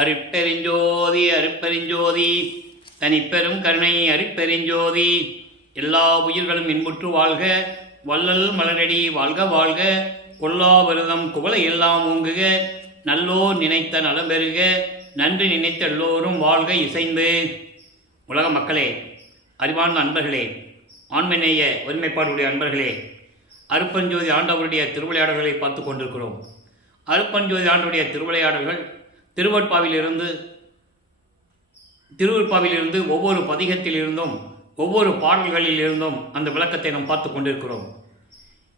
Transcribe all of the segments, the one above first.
அருட்பெருஞ்சோதி அருட்பெருஞ்சோதி தனிப்பெரும் கருணை அருட்பெருஞ்சோதி. எல்லா உயிர்களும் இன்புற்று வாழ்க, வள்ளல் மலரடி வாழ்க வாழ்க, கொல்லா விரதம் குவளை எல்லாம் ஓங்குக, நல்லோர் நினைத்த நலம் பெறுக, நன்றி நினைத்த எல்லோரும் வாழ்க இசைந்து. உலக மக்களே, அறிவார்ந்த அன்பர்களே, ஆண்மநேய ஒருமைப்பாடுடைய அன்பர்களே, அருட்பெருஞ்சோதி ஆண்டவருடைய திருவிளையாடல்களை பார்த்து கொண்டிருக்கிறோம். அருட்பெருஞ்சோதி ஆண்டவருடைய திருவிளையாடல்கள் திருவருட்பாவிலிருந்து ஒவ்வொரு பதிகத்திலிருந்தும் ஒவ்வொரு பாடல்களிலிருந்தும் அந்த விளக்கத்தை நாம் பார்த்து கொண்டிருக்கிறோம்.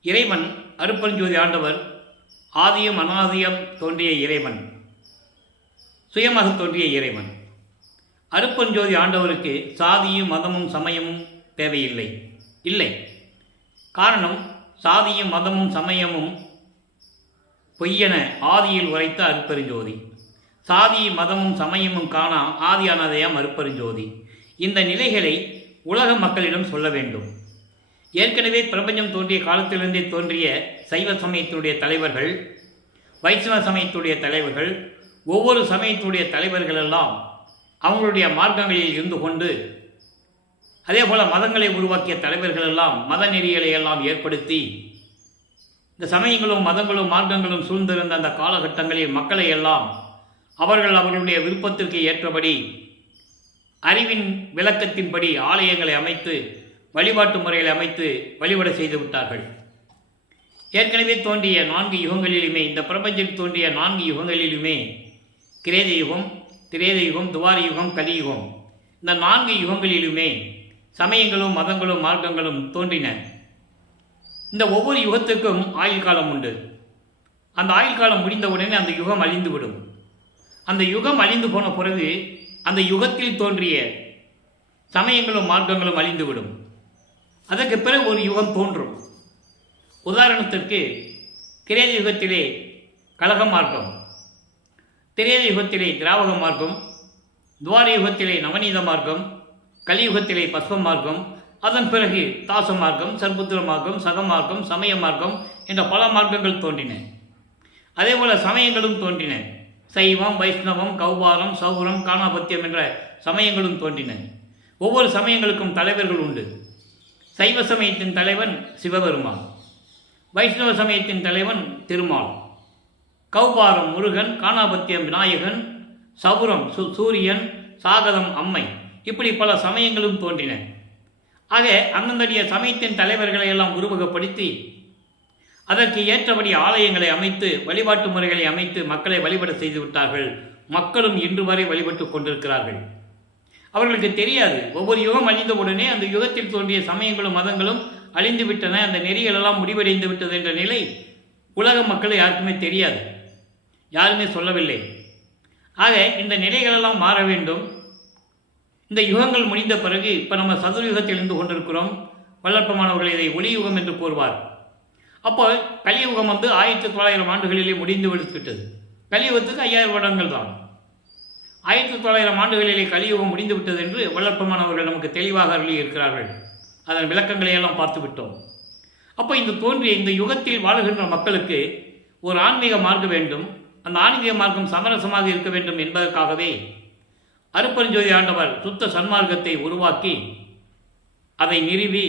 இறைவன் அருட்பெருஞ்சோதி ஆண்டவர் ஆதியும் அனாதியம் தோன்றிய இறைவன், சுயமாக தோன்றிய இறைவன். அருட்பெருஞ்சோதி ஆண்டவருக்கு சாதியும் மதமும் சமயமும் தேவையில்லை. இல்லை. காரணம், சாதியும் மதமும் சமயமும் பொய்யென ஆதியில் உரைத்த அருட்பெருஞ்சோதி. சாதி மதமும் சமயமும் காணா ஆதியானதையாம் அருட்பெருஞ்சோதி. இந்த நிலைகளை உலக மக்களிடம் சொல்ல வேண்டும். ஏற்கனவே பிரபஞ்சம் தோன்றிய காலத்திலிருந்தே தோன்றிய சைவ சமயத்துடைய தலைவர்கள், வைஷ்ணவ சமயத்துடைய தலைவர்கள், ஒவ்வொரு சமயத்துடைய தலைவர்கள் எல்லாம் அவங்களுடைய மார்க்கங்களில் இருந்து கொண்டு, அதே போல மதங்களை உருவாக்கிய தலைவர்கள் எல்லாம் மத நெறிகளை எல்லாம் ஏற்படுத்தி, இந்த சமயங்களும் மதங்களும் மார்க்கங்களும் சூழ்ந்திருந்த அந்த காலகட்டங்களில் மக்களை எல்லாம் அவர்களுடைய விருப்பத்திற்கு ஏற்றபடி அறிவின் விளக்கத்தின்படி ஆலயங்களை அமைத்து வழிபாட்டு முறைகளை அமைத்து வழிபட செய்து விட்டார்கள். ஏற்கனவே தோன்றிய 4 யுகங்களிலுமே, இந்த பிரபஞ்சத்தில் தோன்றிய 4 யுகங்களிலுமே, கிரேத யுகம், திரேத யுகம், துவார யுகம், கலியுகம், இந்த 4 யுகங்களிலுமே சமயங்களும் மதங்களும் மார்க்கங்களும் தோன்றின. இந்த ஒவ்வொரு யுகத்துக்கும் ஆயுள் காலம் உண்டு. அந்த ஆயுள் காலம் முடிந்தவுடனே அந்த யுகம் அழிந்துவிடும். அந்த யுகம் அழிந்து போன பிறகு அந்த யுகத்தில் தோன்றிய சமயங்களும் மார்க்கங்களும் அழிந்துவிடும். அதற்கு பிறகு ஒரு யுகம் தோன்றும். உதாரணத்திற்கு, கிரேத யுகத்திலே கலக மார்க்கம், திரேத யுகத்திலே திராவக மார்க்கம், துவார யுகத்திலே நவநீத மார்க்கம், கலியுகத்திலே பஸ்வ மார்க்கம், அதன் பிறகு தாச மார்க்கம், சர்புத்திர மார்க்கம், சகமார்க்கம், சமய மார்க்கம் என்ற பல மார்க்கங்கள் தோன்றின. அதேபோல சமயங்களும் தோன்றின. சைவம், வைஷ்ணவம், கௌபாரம், சௌரம், காணாபத்தியம் என்ற சமயங்களும் தோன்றின. ஒவ்வொரு சமயங்களுக்கும் தலைவர்கள் உண்டு. சைவ சமயத்தின் தலைவன் சிவபெருமான், வைஷ்ணவ சமயத்தின் தலைவன் திருமால், கௌபாரம் முருகன், காணாபத்தியம் விநாயகன், சௌரம் சூரியன், சாகதம் அம்மை, இப்படி பல சமயங்களும் தோன்றின. ஆக அந்தந்த சமயத்தின் தலைவர்களை எல்லாம் உருவகப்படுத்தி அதற்கு ஏற்றபடி ஆலயங்களை அமைத்து வழிபாட்டு முறைகளை அமைத்து மக்களை வழிபட செய்து விட்டார்கள். மக்களும் இன்று வரை வழிபட்டு கொண்டிருக்கிறார்கள். அவர்களுக்கு தெரியாது, ஒவ்வொரு யுகம் அழிந்த உடனே அந்த யுகத்தில் தோன்றிய சமயங்களும் மதங்களும் அழிந்து விட்டன, அந்த நெறிகள் எல்லாம் முடிவடைந்து விட்டது என்ற நிலை உலக மக்கள் யாருக்குமே தெரியாது, யாருமே சொல்லவில்லை. ஆக இந்த நிலைகளெல்லாம் மாற வேண்டும். இந்த யுகங்கள் முடிந்த பிறகு இப்போ நம்ம சதுர்யுகத்தில் இருந்து கொண்டிருக்கிறோம். வல்லற்பமானவர்கள் இதை ஒளியுகம் என்று கூறுவார். அப்போ கலியுகம் 1900 ஆண்டுகளிலே முடிந்து விடுத்துவிட்டது. கலியுகத்துக்கு 5000 வருடங்கள் தான். 1900 ஆண்டுகளிலே கலியுகம் முடிந்து விட்டது என்று வல்லற்பமானவர்கள் நமக்கு தெளிவாக அருளி இருக்கிறார்கள். அதன் விளக்கங்களை எல்லாம் பார்த்து விட்டோம். அப்போ இந்த யுகத்தில் வாழுகின்ற மக்களுக்கு ஒரு ஆன்மீக மார்க்கம் வேண்டும். அந்த ஆன்மீக மார்க்கம் சமரசமாக இருக்க வேண்டும் என்பதற்காகவே அருட்பெருஞ்சோதி ஆண்டவர் சுத்த சன்மார்க்கத்தை உருவாக்கி அதை நிறுவி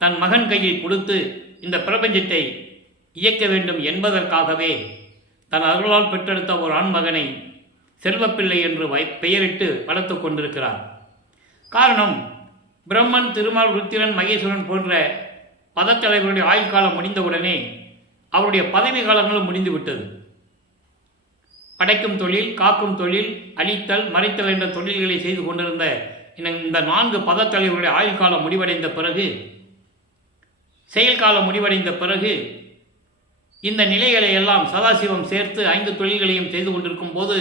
தன் மகன் கையில் கொடுத்து இந்த பிரபஞ்சத்தை இயக்க வேண்டும் என்பதற்காகவே தன் அருளால் பெற்றெடுத்த ஒரு ஆண்மகனை செல்வப்பிள்ளை என்று பெயரிட்டு வளர்த்து கொண்டிருக்கிறார். காரணம், பிரம்மன், திருமால், ருத்திரன், மகேஸ்வரன் போன்ற பதத்தலைவருடைய ஆயுள் காலம் முடிந்தவுடனே அவருடைய பதவி காலங்களும் முடிந்துவிட்டது. படைக்கும் தொழில், காக்கும் தொழில், அழித்தல், மறைத்தல் என்ற தொழில்களை செய்து கொண்டிருந்த இந்த 4 பதத்தலைவருடைய ஆயுள் காலம் முடிவடைந்த பிறகு, செயல்காலம் முடிவடைந்த பிறகு, இந்த நிலைகளை எல்லாம் சதாசிவம் சேர்த்து 5 தொழில்களையும் செய்து கொண்டிருக்கும் போது,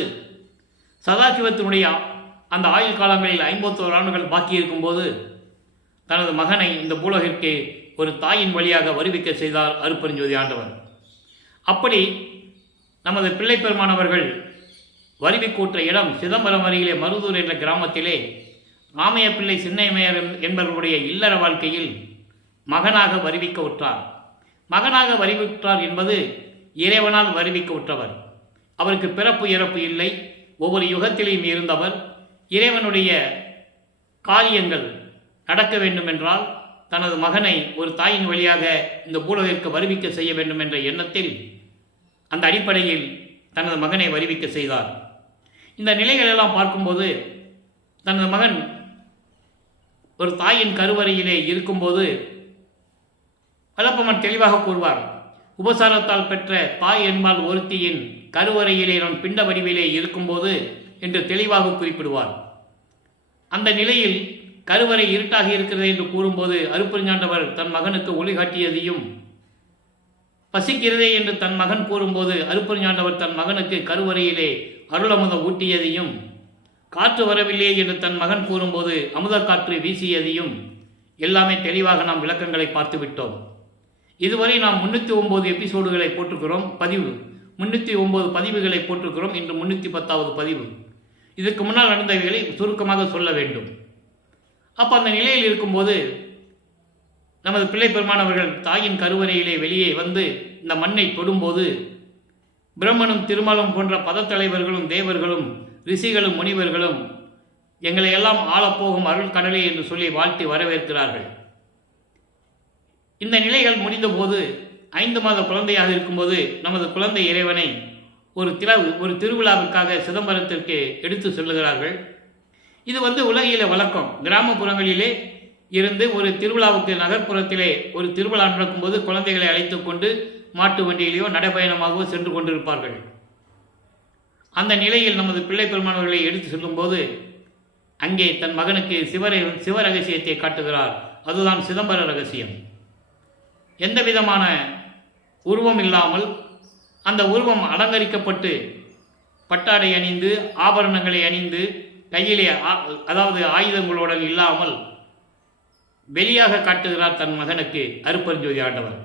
சதாசிவத்தினுடைய அந்த ஆயுள் காலங்களில் 51 ஆண்டுகள் பாக்கி இருக்கும்போது தனது மகனை இந்த பூலகிற்கு ஒரு தாயின் வழியாக வருவிக்க செய்தார் அருட்பெருஞ்சோதி ஆண்டவர். அப்படி நமது பிள்ளை பெருமானவர்கள் வருவிக்கூற்ற இடம் சிதம்பரம் அருகிலே மருதூர் என்ற கிராமத்திலே ராமைய பிள்ளை சின்னையமையர் என்பவர்களுடைய இல்லற வாழ்க்கையில் மகனாக வருவிக்க உற்றார். மகனாக வருவித்தார் என்பது இறைவனால் வருவிக்க உற்றவர். அவருக்கு பிறப்பு இறப்பு இல்லை, ஒவ்வொரு யுகத்திலையும் இருந்தவர் இறைவனுடைய காரியங்கள் நடக்க வேண்டுமென்றால் தனது மகனை ஒரு தாயின் வழியாக இந்த பூலகிற்கு வருவிக்க செய்ய வேண்டும் என்ற எண்ணத்தில் அந்த அடிப்படையில் தனது மகனை வருவிக்க செய்தார். இந்த நிலைகளெல்லாம் பார்க்கும்போது தனது மகன் ஒரு தாயின் கருவறையிலே இருக்கும்போது வல்லப்பமன் தெளிவாக கூறுவார், உபசாரத்தால் பெற்ற தாய் என்பால் ஒருத்தியின் கருவறையிலே நான் பிண்ட வடிவிலே இருக்கும்போது என்று தெளிவாக குறிப்பிடுவார். அந்த நிலையில் கருவறை இருட்டாக இருக்கிறது என்று கூறும்போது அருட்பெருஞ்சாண்டவர் தன் மகனுக்கு ஒளி காட்டியதையும், பசிக்கிறதே என்று தன் மகன் கூறும்போது அருட்பெருஞ்சாண்டவர் தன் மகனுக்கு கருவறையிலே அருளமுதம் ஊட்டியதையும், காற்று வரவில்லை என்று தன் மகன் கூறும்போது அமுத காற்று வீசியதையும் எல்லாமே தெளிவாக நாம் விளக்கங்களை பார்த்து விட்டோம். இதுவரை நாம் 309 எபிசோடுகளை போட்டிருக்கிறோம். 309 பதிவுகளை போட்டிருக்கிறோம். இன்று 310வது பதிவு. இதற்கு முன்னால் நடந்தவைகளை சுருக்கமாக சொல்ல வேண்டும். அப்போ அந்த நிலையில் இருக்கும்போது நமது பிள்ளை பெருமானவர்கள் தாயின் கருவறையிலே வெளியே வந்து இந்த மண்ணை தொடும்போது பிரம்மனும் திருமலும் போன்ற பதத்தலைவர்களும் தேவர்களும் ரிஷிகளும் முனிவர்களும் எங்களை எல்லாம் ஆளப்போகும் அருள் கடலே என்று சொல்லி வாழ்த்தி வரவேற்கிறார்கள். இந்த நிலைகள் முடிந்தபோது 5 மாத குழந்தையாக இருக்கும்போது நமது குழந்தை இறைவனை ஒரு திருவிழாவிற்காக சிதம்பரத்திற்கு எடுத்து செல்லுகிறார்கள். இது உலகிலே வழக்கம். கிராமப்புறங்களிலே இருந்து ஒரு திருவிழாவுக்கு நகர்ப்புறத்திலே ஒரு திருவிழா நடக்கும்போது குழந்தைகளை அழைத்து கொண்டு மாட்டு வண்டியிலேயோ நடைபயணமாகவோ சென்று கொண்டிருப்பார்கள். அந்த நிலையில் நமது பிள்ளை பெருமானவர்களை எடுத்து செல்லும்போது அங்கே தன் மகனுக்கு சிவ ரகசியத்தை காட்டுகிறார். அதுதான் சிதம்பர ரகசியம். எந்த விதமான உருவம் இல்லாமல் அந்த உருவம் அலங்கரிக்கப்பட்டு பட்டாடை அணிந்து ஆபரணங்களை அணிந்து கையிலே அதாவது ஆயுதங்களுடன் இல்லாமல் வெளியாக காட்டுகிறார் தன் மகனுக்கு அருட்பெருஞ்சோதி ஆண்டவர்.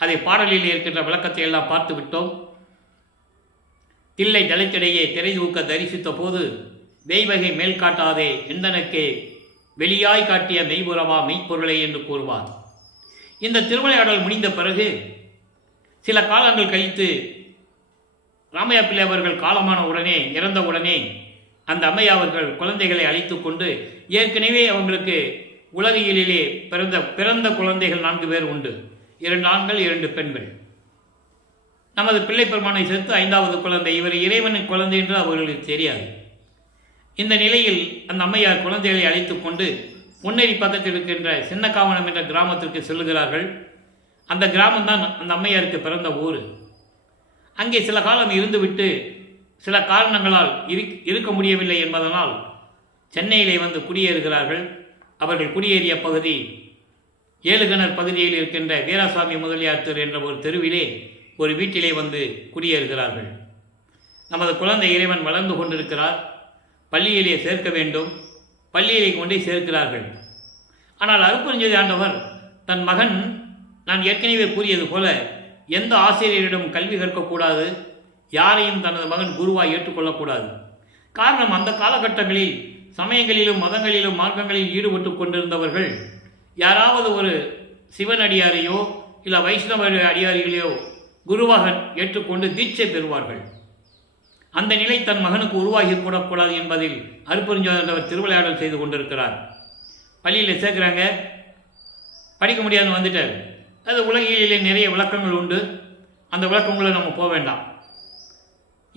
அதை பாடலில் இருக்கின்ற விளக்கத்தை எல்லாம் பார்த்து விட்டோம். தில்லை தலைத்திடையே திரை தூக்க தரிசித்த போது தெய்வகை மேல் காட்டாதே எந்தனுக்கே வெளியாய் காட்டிய மெய்புறவா மெய்ப்பொருளை என்று கூறுவார். இந்த திருவிளையாடல் முடிந்த பிறகு சில காலங்கள் கழித்து ராமையா பிள்ளை அவர்கள் காலமான உடனே இறந்த உடனே அந்த அம்மையா அவர்கள் குழந்தைகளை அழைத்து கொண்டு ஏற்கனவே அவங்களுக்கு உலகியலிலே பிறந்த குழந்தைகள் 4 பேர் உண்டு. 2 ஆண்கள் 2 பெண்கள். நமது பிள்ளை பெருமானை சேர்த்து 5வது குழந்தை. இவர் இறைவனின் குழந்தை என்று அவர்களுக்கு தெரியாது. இந்த நிலையில் அந்த அம்மையார் குழந்தைகளை அழைத்து கொண்டு பொன்னேரி பக்கத்தில் இருக்கின்ற சின்னக்காவனம் என்ற கிராமத்திற்கு செல்லுகிறார்கள். அந்த கிராமம்தான் அந்த அம்மையாருக்கு பிறந்த ஊர். அங்கே சில காலம் இருந்துவிட்டு சில காரணங்களால் இருக்க முடியவில்லை என்பதனால் சென்னையிலே குடியேறுகிறார்கள். அவர்கள் குடியேறிய பகுதி ஏழுகிணர் பகுதியில் இருக்கின்ற வீராசாமி முதலியார் தெரு என்ற ஒரு தெருவிலே ஒரு வீட்டிலே குடியேறுகிறார்கள். நமது குழந்தை இறைவன் வளர்ந்து கொண்டிருக்கிறார். பள்ளியிலே சேர்க்க வேண்டும். பள்ளியிலே கொண்டே சேர்க்கிறார்கள். ஆனால் அருட்பெருஞ்சோதி ஆண்டவர் தன் மகன், நான் ஏற்கனவே கூறியது போல, எந்த ஆசிரியரிடம் கல்வி கற்கக்கூடாது, யாரையும் தனது மகன் குருவாய் ஏற்றுக்கொள்ளக்கூடாது. காரணம், அந்த காலகட்டங்களில் சமயங்களிலும் மதங்களிலும் மார்க்கங்களில் ஈடுபட்டு கொண்டிருந்தவர்கள் யாராவது ஒரு சிவன் அடியாரையோ இல்லை வைஷ்ணவ அடியாரிகளையோ குருவாக ஏற்றுக்கொண்டு தீட்சை பெறுவார்கள். அந்த நிலை தன் மகனுக்கு உருவாகி கூடக்கூடாது என்பதில் அருட்பெருஞ்சோதி திருவிளையாடல் செய்து கொண்டிருக்கிறார். பள்ளியில் சேர்க்குறாங்க, படிக்க முடியாதுன்னு வந்துட்டார். அது உலகிலே நிறைய விளக்கங்கள் உண்டு. அந்த விளக்கங்களை நம்ம போக வேண்டாம்.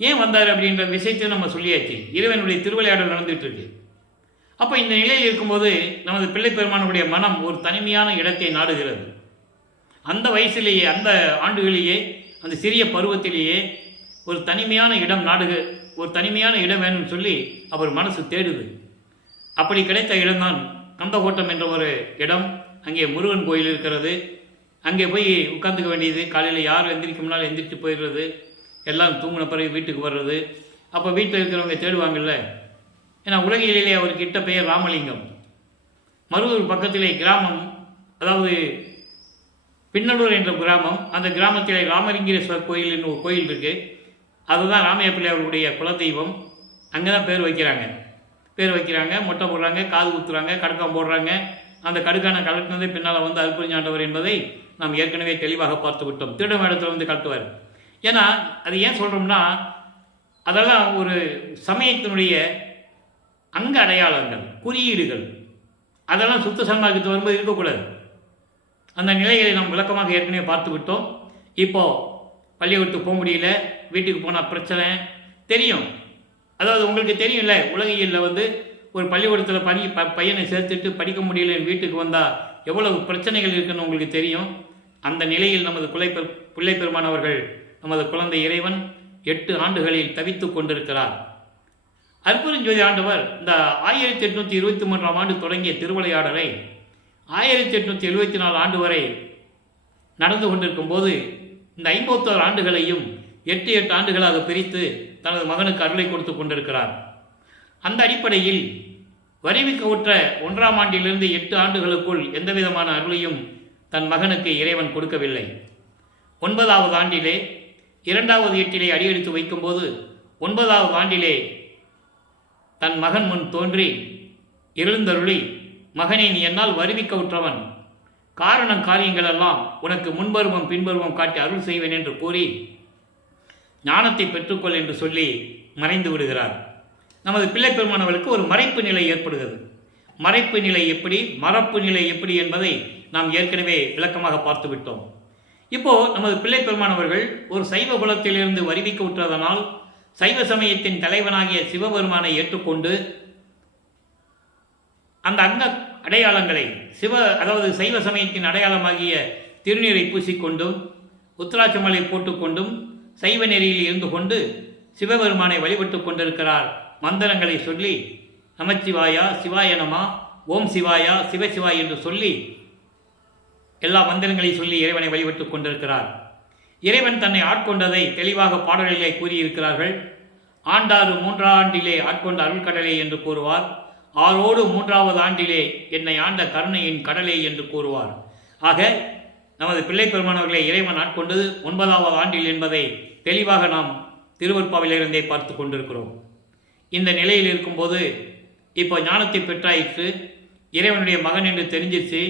ஏன் வந்தார் அப்படின்ற விஷயத்தை நம்ம சொல்லியாச்சு. இறைவனுடைய திருவிளையாடல் நடந்துகிட்டு இருக்கு. அப்போ இந்த நிலையில் இருக்கும்போது நமது பிள்ளை பெருமானுடைய மனம் ஒரு தனிமையான இடத்தை நாடுகிறது. அந்த வயசிலேயே, அந்த ஆண்டுகளிலேயே, அந்த சிறிய பருவத்திலேயே ஒரு தனிமையான இடம் வேணும்னு சொல்லி அவர் மனசு தேடுது. அப்படி கிடைத்த இடம்தான் கந்தகோட்டம் என்ற ஒரு இடம். அங்கே முருகன் கோயில் இருக்கிறது. அங்கே போய் உட்காந்துக்க வேண்டியது. காலையில் யார் எந்திரிக்க முன்னால் எந்திரிச்சு போயிடுறது, எல்லாம் தூங்கின பிறகு வீட்டுக்கு வர்றது. அப்போ வீட்டில் இருக்கிறவங்க தேடுவாங்கல்ல. ஏன்னா உலகிலே அவருக்கு இட்ட பெயர் ராமலிங்கம். மருதூர் பக்கத்திலே கிராமம், அதாவது பின்னலூர் என்ற கிராமம். அந்த கிராமத்திலே ராமலிங்கேஸ்வரர் கோயில் என்று ஒரு கோயில் இருக்குது. அதுதான் ராமையா பிள்ளை அவர்களுடைய குலதெய்வம். அங்கே தான் பேர் வைக்கிறாங்க, மொட்டை போடுறாங்க, காது ஊற்றுறாங்க, கடுக்கம் போடுறாங்க. அந்த கடுக்கான கலட்டினதே பின்னால் அருட்பெருஞ்சோதி ஆண்டவர் என்பதை நாம் ஏற்கனவே தெளிவாக பார்த்து விட்டோம். திருடம் இடத்துல கட்டுவார். ஏன்னா அது ஏன் சொல்கிறோம்னா, அதெல்லாம் ஒரு சமயத்தினுடைய அங்க அடையாளங்கள், குறியீடுகள். அதெல்லாம் சுத்த சன்மார்க்கத்து வரும்போது இருக்கக்கூடாது. அந்த நிலைகளை நாம் விளக்கமாக ஏற்கனவே பார்த்து விட்டோம். இப்போது பள்ளிக்கூடத்துக்கு போக முடியல, வீட்டுக்கு போனால் பிரச்சனை தெரியும். அதாவது உங்களுக்கு தெரியும்ல, உலகியலில் ஒரு பள்ளிக்கூடத்தில் பையனை சேர்த்துட்டு படிக்க முடியல வீட்டுக்கு வந்தால் எவ்வளவு பிரச்சனைகள் இருக்குன்னு உங்களுக்கு தெரியும். அந்த நிலையில் நமது பிள்ளை பெருமானவர்கள், நமது குழந்தை இறைவன் 8 ஆண்டுகளில் தவித்து கொண்டிருக்கிறார். அற்புதஞ்சோதி ஆண்டவர் இந்த 1823ஆம் ஆண்டு தொடங்கிய திருவிளையாடலை 1874 ஆண்டு வரை நடந்து கொண்டிருக்கும் போது இந்த 51 ஆண்டுகளையும் 8 ஆண்டுகளாக பிரித்து தனது மகனுக்கு அருளை கொடுத்து கொண்டிருக்கிறார். அந்த அடிப்படையில் வரிவிக்க உற்ற 1ஆம் ஆண்டிலிருந்து 8 ஆண்டுகளுக்குள் எந்தவிதமான அருளையும் தன் மகனுக்கு இறைவன் கொடுக்கவில்லை. 9வது ஆண்டிலே 2வது எட்டிலே அடியெடுத்து வைக்கும்போது 9வது ஆண்டிலே தன் மகன் முன் தோன்றி எழுந்தருளி, மகனே, நீ என்னால் வருவிக்க உற்றவன், காரணம் காரியங்களெல்லாம் உனக்கு முன்பருவம் பின்பருவம் காட்டி அருள் செய்வேன் என்று கூறி ஞானத்தை பெற்றுக்கொள் என்று சொல்லி மறைந்து விடுகிறார். நமது பிள்ளை பெருமானவர்களுக்கு ஒரு மறைப்பு நிலை ஏற்படுகிறது. மறைப்பு நிலை எப்படி, மறப்பு நிலை எப்படி என்பதை நாம் ஏற்கனவே விளக்கமாக பார்த்து விட்டோம். இப்போது நமது பிள்ளை பெருமானவர்கள் ஒரு சைவ குலத்திலிருந்து வருவிக்க உற்றதனால் சைவ சமயத்தின் தலைவனாகிய சிவபெருமானை ஏற்றுக்கொண்டு அந்த அங்க அடையாளங்களை அதாவது சைவ சமயத்தின் அடையாளமாகிய திருநீரை பூசிக்கொண்டும் உத்திராட்சமலை போட்டுக்கொண்டும் சைவ நெறியில் இருந்து கொண்டு சிவபெருமானை வழிபட்டு கொண்டிருக்கிறார். மந்திரங்களை சொல்லி நமச்சிவாயா, சிவாய நமா, ஓம் சிவாயா, சிவசிவாய் என்று சொல்லி எல்லா மந்திரங்களையும் சொல்லி இறைவனை வழிபட்டு கொண்டிருக்கிறார். இறைவன் தன்னை ஆட்கொண்டதை தெளிவாக பாடலிலே கூறியிருக்கிறார்கள். ஆண்டாறு 3ஆம் ஆண்டிலே ஆட்கொண்ட அருள்கடலே என்று கூறுவார். ஆரோடு 3வது ஆண்டிலே என்னை ஆண்ட கருணையின் கடலே என்று கூறுவார். ஆக நமது பிள்ளை பெருமானவர்களை இறைவன் ஆட்கொண்டது 9வது ஆண்டில் என்பதை தெளிவாக நாம் திருவருட்பாவிலிருந்தே பார்த்து கொண்டிருக்கிறோம். இந்த நிலையில் இருக்கும்போது இப்போ ஞானத்தை பெற்றாயிற்று, இறைவனுடைய மகன் என்று தெரிஞ்சிச்சு,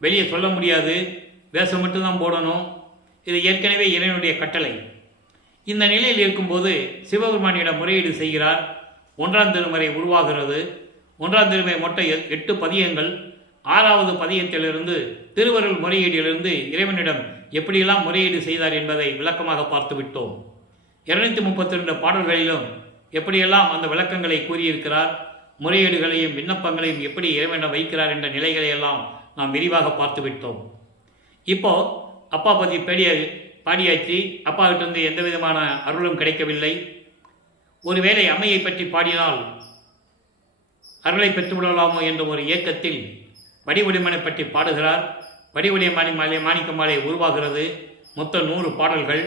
வெளியே சொல்ல முடியாது, வேஷம் மட்டும்தான் போடணும். இது ஏற்கனவே இறைவனுடைய கட்டளை. இந்த நிலையில் இருக்கும்போது சிவபெருமானிடம் முறையீடு செய்கிறார். 1ஆம் திருமுறை உருவாகிறது. 1ஆம் திருமுறை மொத்தம் 8 பதியங்கள். 6வது பதியத்திலிருந்து திருவருள் முறையீடிலிருந்து இறைவனிடம் எப்படியெல்லாம் முறையீடு செய்தார் என்பதை விளக்கமாக பார்த்து விட்டோம். 232 பாடல்களிலும் எப்படியெல்லாம் அந்த விளக்கங்களை கூறியிருக்கிறார், முறையீடுகளையும் விண்ணப்பங்களையும் எப்படி இறைவனிடம் வைக்கிறார் என்ற நிலைகளையெல்லாம் நாம் விரிவாக பார்த்து விட்டோம். இப்போ அப்பா பற்றி பாடியாச்சு. அப்பாவிட்டிருந்து எந்த விதமான அருளும் கிடைக்கவில்லை. ஒருவேளை அம்மையை பற்றி பாடினால் அருளை பெற்றுவிடலாமோ என்ற ஒரு இயக்கத்தில் வடிவுடைமனை பற்றி பாடுகிறார். வடிவுடைமணி மாணிக்கமாலை உருவாகிறது. மொத்தம் 100 பாடல்கள்.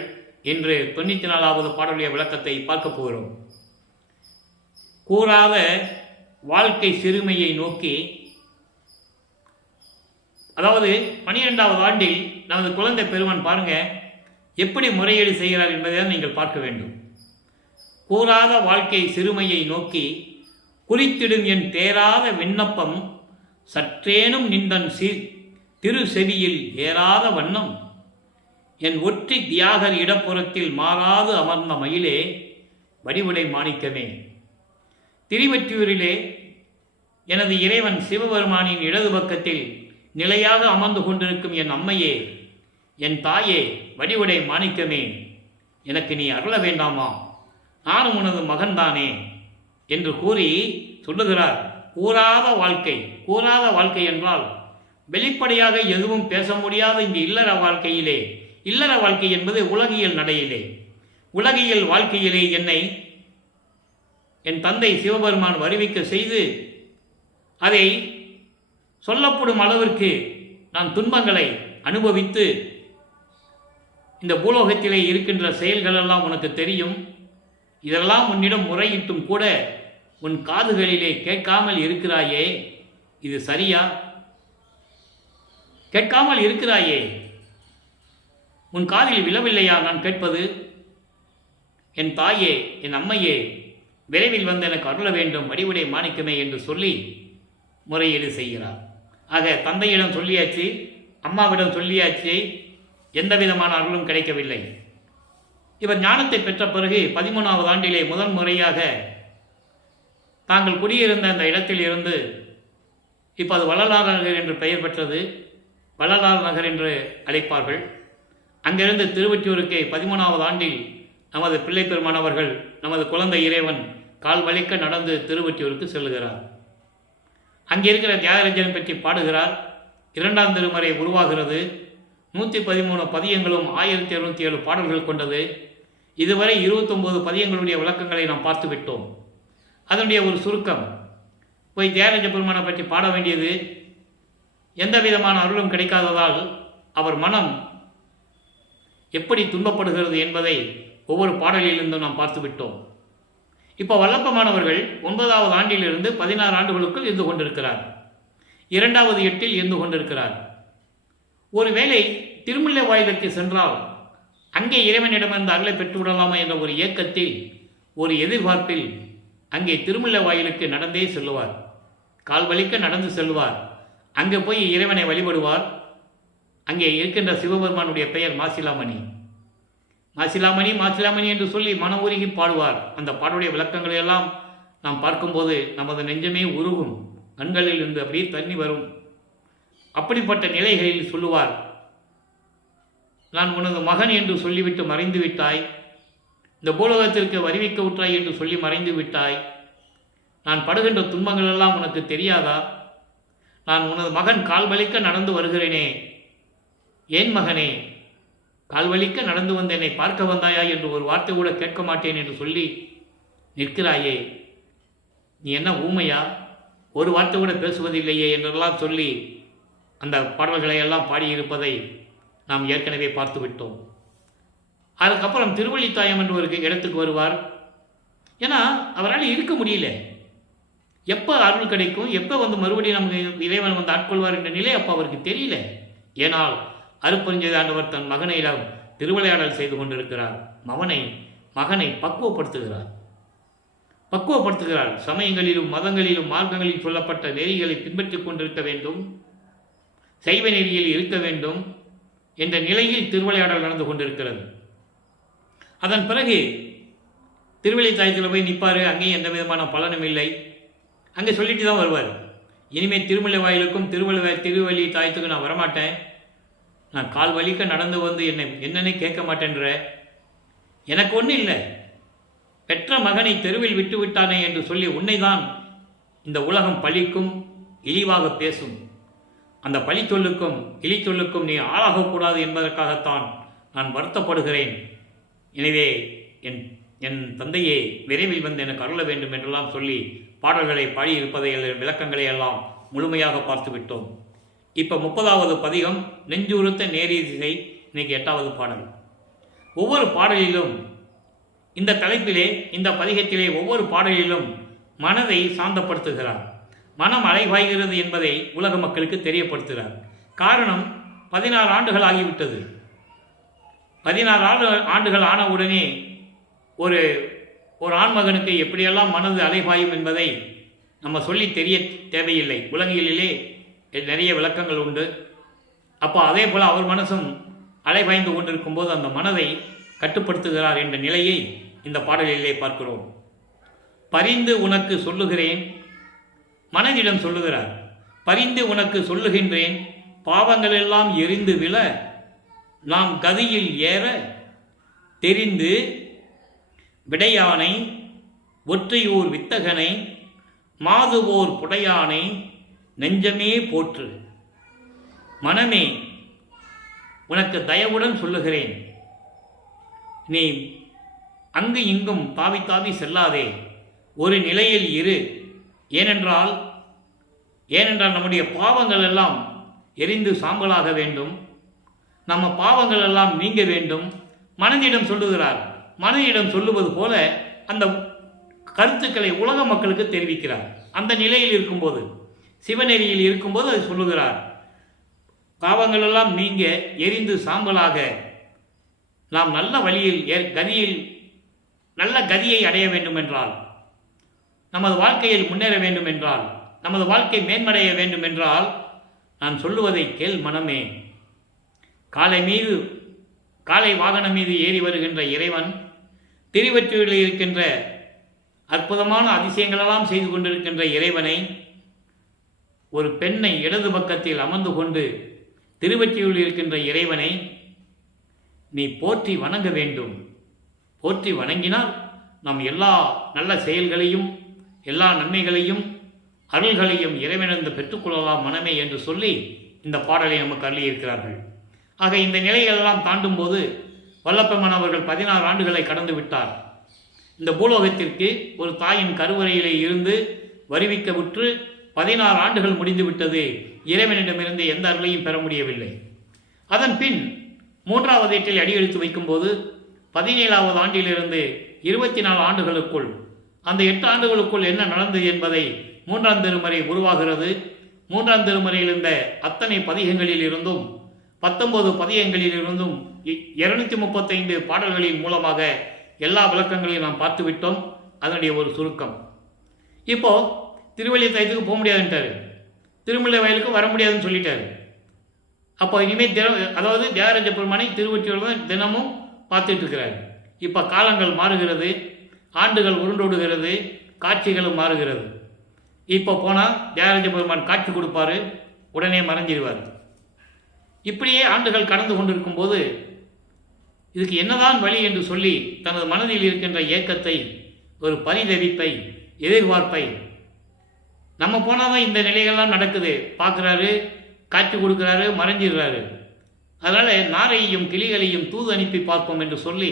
இன்று 94வது பாடலுடைய விளக்கத்தை பார்க்க போகிறோம். கூறாத வாழ்க்கை சிறுமையை நோக்கி, அதாவது 12வது ஆண்டில் நமது குழந்தை பெருமான் பாருங்க எப்படி முறையீடு செய்கிறார் என்பதை தான் நீங்கள் பார்க்க வேண்டும். கூறாத வாழ்க்கை சிறுமையை நோக்கி குறித்திடும் என் தேராத விண்ணப்பம் சற்றேனும் நின்றன் திரு செவியில் ஏறாத வண்ணம் என் ஒற்றி தியாகர் இடப்புறத்தில் மாறாது அமர்ந்த மயிலே வடிவுடை மாணிக்கமே. திருவெற்றியூரிலே எனது இறைவன் சிவபெருமானின் இடது பக்கத்தில் நிலையாக அமர்ந்து கொண்டிருக்கும் என் அம்மையே, என் தாயே, வடிவுடை மாணிக்கமே, எனக்கு நீ அருள வேண்டாமா? நானும் உனது மகன்தானே என்று கூறி சொல்லுகிறார். கூறாத வாழ்க்கை. கூறாத வாழ்க்கை என்றால் வெளிப்படையாக எதுவும் பேச முடியாத இந்த இல்லற வாழ்க்கையிலே, இல்லற வாழ்க்கை என்பது உலகியல் நடையிலே, உலகியல் வாழ்க்கையிலே என்னை என் தந்தை சிவபெருமான் வருவிக்க செய்து அதை சொல்லப்படும் அளவிற்கு நான் துன்பங்களை அனுபவித்து இந்த பூலோகத்திலே இருக்கின்ற செயல்களெல்லாம் உனக்கு தெரியும். இதெல்லாம் உன்னிடம் முறையிட்டும் கூட உன் காதுகளிலே கேட்காமல் இருக்கிறாயே, இது சரியா? கேட்காமல் இருக்கிறாயே, உன் காதில் விழவில்லையா நான் கேட்பது? என் தாயே, என் அம்மையே, விரைவில் வந்து எனக்கு அருள வேண்டும் வடிவுடை மாணிக்கமே என்று சொல்லி முறையீடு செய்கிறார். ஆக தந்தையிடம் சொல்லியாச்சு, அம்மாவிடம் சொல்லியாச்சு, எந்த விதமான அருளும் கிடைக்கவில்லை. இவர் ஞானத்தை பெற்ற பிறகு 13வது ஆண்டிலே முதன் முறையாக தாங்கள் குடியிருந்த அந்த இடத்தில் இருந்து, இப்போ அது வள்ளலார் நகர் என்று பெயர் பெற்றது, வள்ளலார் நகர் என்று அழைப்பார்கள், அங்கிருந்து திருவொற்றியூருக்கு 13வது ஆண்டில் நமது பிள்ளை பெருமான் அவர்கள், நமது குழந்தை இறைவன் கால் வலிக்க நடந்து திருவொற்றியூருக்கு செல்லுகிறார். அங்கே இருக்கிற தியாகராஜன் பற்றி பாடுகிறார். 2ஆம் திருமுறை உருவாகிறது. 113 பதியங்களும் 1207 பாடல்கள் கொண்டது. இதுவரை 29 பதியங்களுடைய விளக்கங்களை நாம் பார்த்து விட்டோம். அதனுடைய ஒரு சுருக்கம், போய் தியாகராஜ பெருமானை பற்றி பாட வேண்டியது, எந்த விதமான அருளும் கிடைக்காததால் அவர் மனம் எப்படி துன்பப்படுகிறது என்பதை ஒவ்வொரு பாடலிலிருந்தும் நாம் பார்த்து விட்டோம். இப்போ வல்லப்பமானவர்கள் 9வது ஆண்டிலிருந்து 16 ஆண்டுகளுக்குள் இருந்து கொண்டிருக்கிறார். 2வது எட்டில் இருந்து கொண்டிருக்கிறார். ஒருவேளை திருமுல்லை வாயிலுக்கு சென்றால் அங்கே இறைவனிடமிருந்து அருளை பெற்றுவிடலாமா என்ற ஒரு ஏக்கத்தில், ஒரு எதிர்பார்ப்பில் அங்கே திருமுல்லை வாயிலுக்கு நடந்தே செல்லுவார். கால் வலிக்க நடந்து செல்வார். அங்கே போய் இறைவனை வழிபடுவார். அங்கே இருக்கின்ற சிவபெருமானுடைய பெயர் மாசிலாமணி. மாசிலாமணி மாசிலாமணி என்று சொல்லி மன உருகி பாடுவார். அந்த பாடுடைய விளக்கங்களை எல்லாம் நாம் பார்க்கும்போது நமது நெஞ்சமே உருகும், கண்களில் இருந்து அப்படியே தண்ணி வரும். அப்படிப்பட்ட நிலைகளில் சொல்லுவார், நான் உனது மகன் என்று சொல்லிவிட்டு மறைந்து விட்டாய், இந்த பூலோகத்திற்கு வருவிக்க விட்டாய் என்று சொல்லி மறைந்து விட்டாய், நான் படுகின்ற துன்பங்கள் எல்லாம் உனக்கு தெரியாதா? நான் உனது மகன் கால் வலிக்க நடந்து வருகிறேனே, ஏன் மகனே கால் வலிக்க நடந்து வந்து என்னை பார்க்க வந்தாயா என்று ஒரு வார்த்தை கூட கேட்க மாட்டேன் என்று சொல்லி நிற்கிறாயே, நீ என்ன ஊமையா, ஒரு வார்த்தை கூட பேசுவதில்லையே என்றெல்லாம் சொல்லி அந்த பாடல்களை எல்லாம் பாடியிருப்பதை நாம் ஏற்கனவே பார்த்து விட்டோம். அதுக்கப்புறம் திருவள்ளித்தாயம் என்ற ஒரு இடத்துக்கு வருவார். ஏன்னா அவரால் இருக்க முடியல. எப்போ அருள் கிடைக்கும், எப்போ வந்து மறுபடியும் நமக்கு இறைவன் வந்து ஆட்கொள்வார் என்ற நிலை அப்போ அவருக்கு தெரியல. ஏனால் அருட்பெருஞ்சோதி ஆண்டவர் தன் மகனிடம் திருவிளையாடல் செய்து கொண்டிருக்கிறார். மகனை பக்குவப்படுத்துகிறார். சமயங்களிலும் மதங்களிலும் மார்க்கங்களில் சொல்லப்பட்ட நெறிகளை பின்பற்றி கொண்டிருக்க வேண்டும், சைவ நெறியில் இருக்க வேண்டும் என்ற நிலையில் திருவிளையாடல் நடந்து கொண்டிருக்கிறது. அதன் பிறகு திருவள்ளித்தாயத்தில் போய் நிற்பார். அங்கேயும் எந்த விதமான பலனும் இல்லை. அங்கே சொல்லிட்டு தான் வருவார், இனிமேல் திருமலை வாயிலுக்கும் திருவள்ளி தாயத்துக்கும் நான் வரமாட்டேன், நான் கால் வலிக்க நடந்து வந்து என்னன்னே கேட்க மாட்டேன்ற, எனக்கு ஒன்றும் இல்லை, பெற்ற மகனை தெருவில் விட்டு விட்டானே என்று சொல்லி உன்னைதான் இந்த உலகம் பழிக்கும், இழிவாக பேசும். அந்த பழி சொல்லுக்கும் இழி சொல்லுக்கும் நீ ஆளாகக்கூடாது என்பதற்காகத்தான் நான் வருத்தப்படுகிறேன். எனவே என் தந்தையே விரைவில் வந்து எனக்கு அருள வேண்டும் என்றெல்லாம் சொல்லி பாடல்களை பாடியிருப்பதை விளக்கங்களை எல்லாம் முழுமையாக பார்த்து விட்டோம். இப்போ 30வது பதிகம் நெஞ்சுறுத்த நேரீதிசை, இன்னைக்கு 8வது பாடல். ஒவ்வொரு பாடலிலும் இந்த தலைப்பிலே, இந்த பதிகத்திலே ஒவ்வொரு பாடலிலும் மனதை சாந்தப்படுத்துகிறார். மனம் அலைவாய்கிறது என்பதை உலக மக்களுக்கு தெரியப்படுத்துகிறார். காரணம், 16 ஆண்டுகள் ஆகிவிட்டது. 16 ஆண்டுகள் ஆனவுடனே ஒரு ஆண்மகனுக்கு எப்படியெல்லாம் மனது அலைபாயும் என்பதை நம்ம சொல்லி தெரிய தேவையில்லை. உலகிலே நிறைய விளக்கங்கள் உண்டு. அப்போ அதே போல் அவர் மனசும் அலைபாய்ந்து கொண்டிருக்கும் போது அந்த மனதை கட்டுப்படுத்துகிறார் என்ற நிலையை இந்த பாடலிலே பார்க்கிறோம். பரிந்து உனக்கு சொல்லுகிறேன், மனதிடம் சொல்லுகிறார். பரிந்து உனக்கு சொல்லுகின்றேன், பாவங்களெல்லாம் எரிந்து விழ நாம் கதியில் ஏற தெரிந்து விடையானை ஒற்றையூர் வித்தகனை மாதுவோர் புடையானை நெஞ்சமே போற்று. மனமே, உனக்கு தயவுடன் சொல்லுகிறேன், நீ அங்கு இங்கும் தாவி தாவி செல்லாதே, ஒரு நிலையில் இரு. ஏனென்றால் நம்முடைய பாவங்கள் எல்லாம் எரிந்து சாம்பலாக வேண்டும், நம்ம பாவங்கள் எல்லாம் நீங்க வேண்டும். மனதிடம் சொல்லுகிறார். மனதிடம் சொல்லுவது போல அந்த கருத்துக்களை உலக மக்களுக்கு தெரிவிக்கிறார். அந்த நிலையில் இருக்கும்போது, சிவநெறியில் இருக்கும்போது அதை சொல்லுகிறார். பாவங்கள் எல்லாம் நீங்க எரிந்து சாம்பலாக நாம் நல்ல வழியில் கதியில் நல்ல கதியை அடைய வேண்டும் என்றால், நமது வாழ்க்கையில் முன்னேற வேண்டும் என்றால், நமது வாழ்க்கை மேன்மடைய வேண்டும் என்றால், நான் சொல்லுவதை கேள் மனமே. காளை வாகனம் மீது ஏறி வருகின்ற இறைவன் திருவொற்றியூரில் இருக்கின்ற அற்புதமான அதிசயங்களெல்லாம் செய்து கொண்டிருக்கின்ற இறைவனை ஒரு பெண்ணை இடது பக்கத்தில் அமர்ந்து கொண்டு திருவொற்றியூரில் இருக்கின்ற இறைவனை நீ போற்றி வணங்க வேண்டும். போற்றி வணங்கினால் நாம் எல்லா நல்ல செயல்களையும் எல்லா நன்மைகளையும் அருள்களையும் இறைவனிருந்து பெற்றுக்கொள்ளலாம் மனமே என்று சொல்லி இந்த பாடலை நமக்கு அருளியிருக்கிறார்கள். ஆக இந்த நிலைகளெல்லாம் தாண்டும் போது வல்லப்பெருமான் அவர்கள் 16 ஆண்டுகளை கடந்து விட்டார். இந்த பூலோகத்திற்கு ஒரு தாயின் கருவறையிலே இருந்து வருவிக்க விற்று 16 ஆண்டுகள் முடிந்து விட்டது. இறைவனிடமிருந்து எந்த அருளையும் பெற முடியவில்லை. அதன் பின் 3வது ஏட்டில் அடியெடுத்து வைக்கும்போது 17வது ஆண்டிலிருந்து 24 ஆண்டுகளுக்குள் அந்த 8 ஆண்டுகளுக்குள் என்ன நடந்தது என்பதை 3ஆம் திருமுறை உருவாகிறது. 3ஆம் திருமுறையில் இருந்த அத்தனை பதிகங்களில் இருந்தும் 19 பதிகங்களில் இருந்தும் 235 பாடல்களின் மூலமாக எல்லா விளக்கங்களையும் நாம் பார்த்துவிட்டோம். அதனுடைய ஒரு சுருக்கம். இப்போ திருவள்ளியத்துக்கு போக முடியாதுன்ட்டாரு, திருமலை வயலுக்கு வர முடியாதுன்னு சொல்லிட்டாரு. அப்போ இனிமேல் அதாவது தியாகராஜ பெருமானை திருவொற்றியூரில் தினமும் பார்த்துட்டு இருக்கிறார். இப்போ காலங்கள் மாறுகிறது, ஆண்டுகள் உருண்டோடுகிறது, காட்சிகளும் மாறுகிறது. இப்போ போனால் தியாகராஜ பெருமான் காட்சி கொடுப்பாரு, உடனே மறைஞ்சிடுவார். இப்படியே ஆண்டுகள் கடந்து கொண்டிருக்கும் போது இதுக்கு என்னதான் வழி என்று சொல்லி தனது மனதில் இருக்கின்ற ஏக்கத்தை, ஒரு பரிதவிப்பை, எதிர்பார்ப்பை, நம்ம போனால் தான் இந்த நிலைகள்லாம் நடக்குது, பார்க்குறாரு, காட்சி கொடுக்குறாரு, மறைஞ்சிடுறாரு. அதனால் நாரையையும் கிளிகளையும் தூது அனுப்பி பார்ப்போம் என்று சொல்லி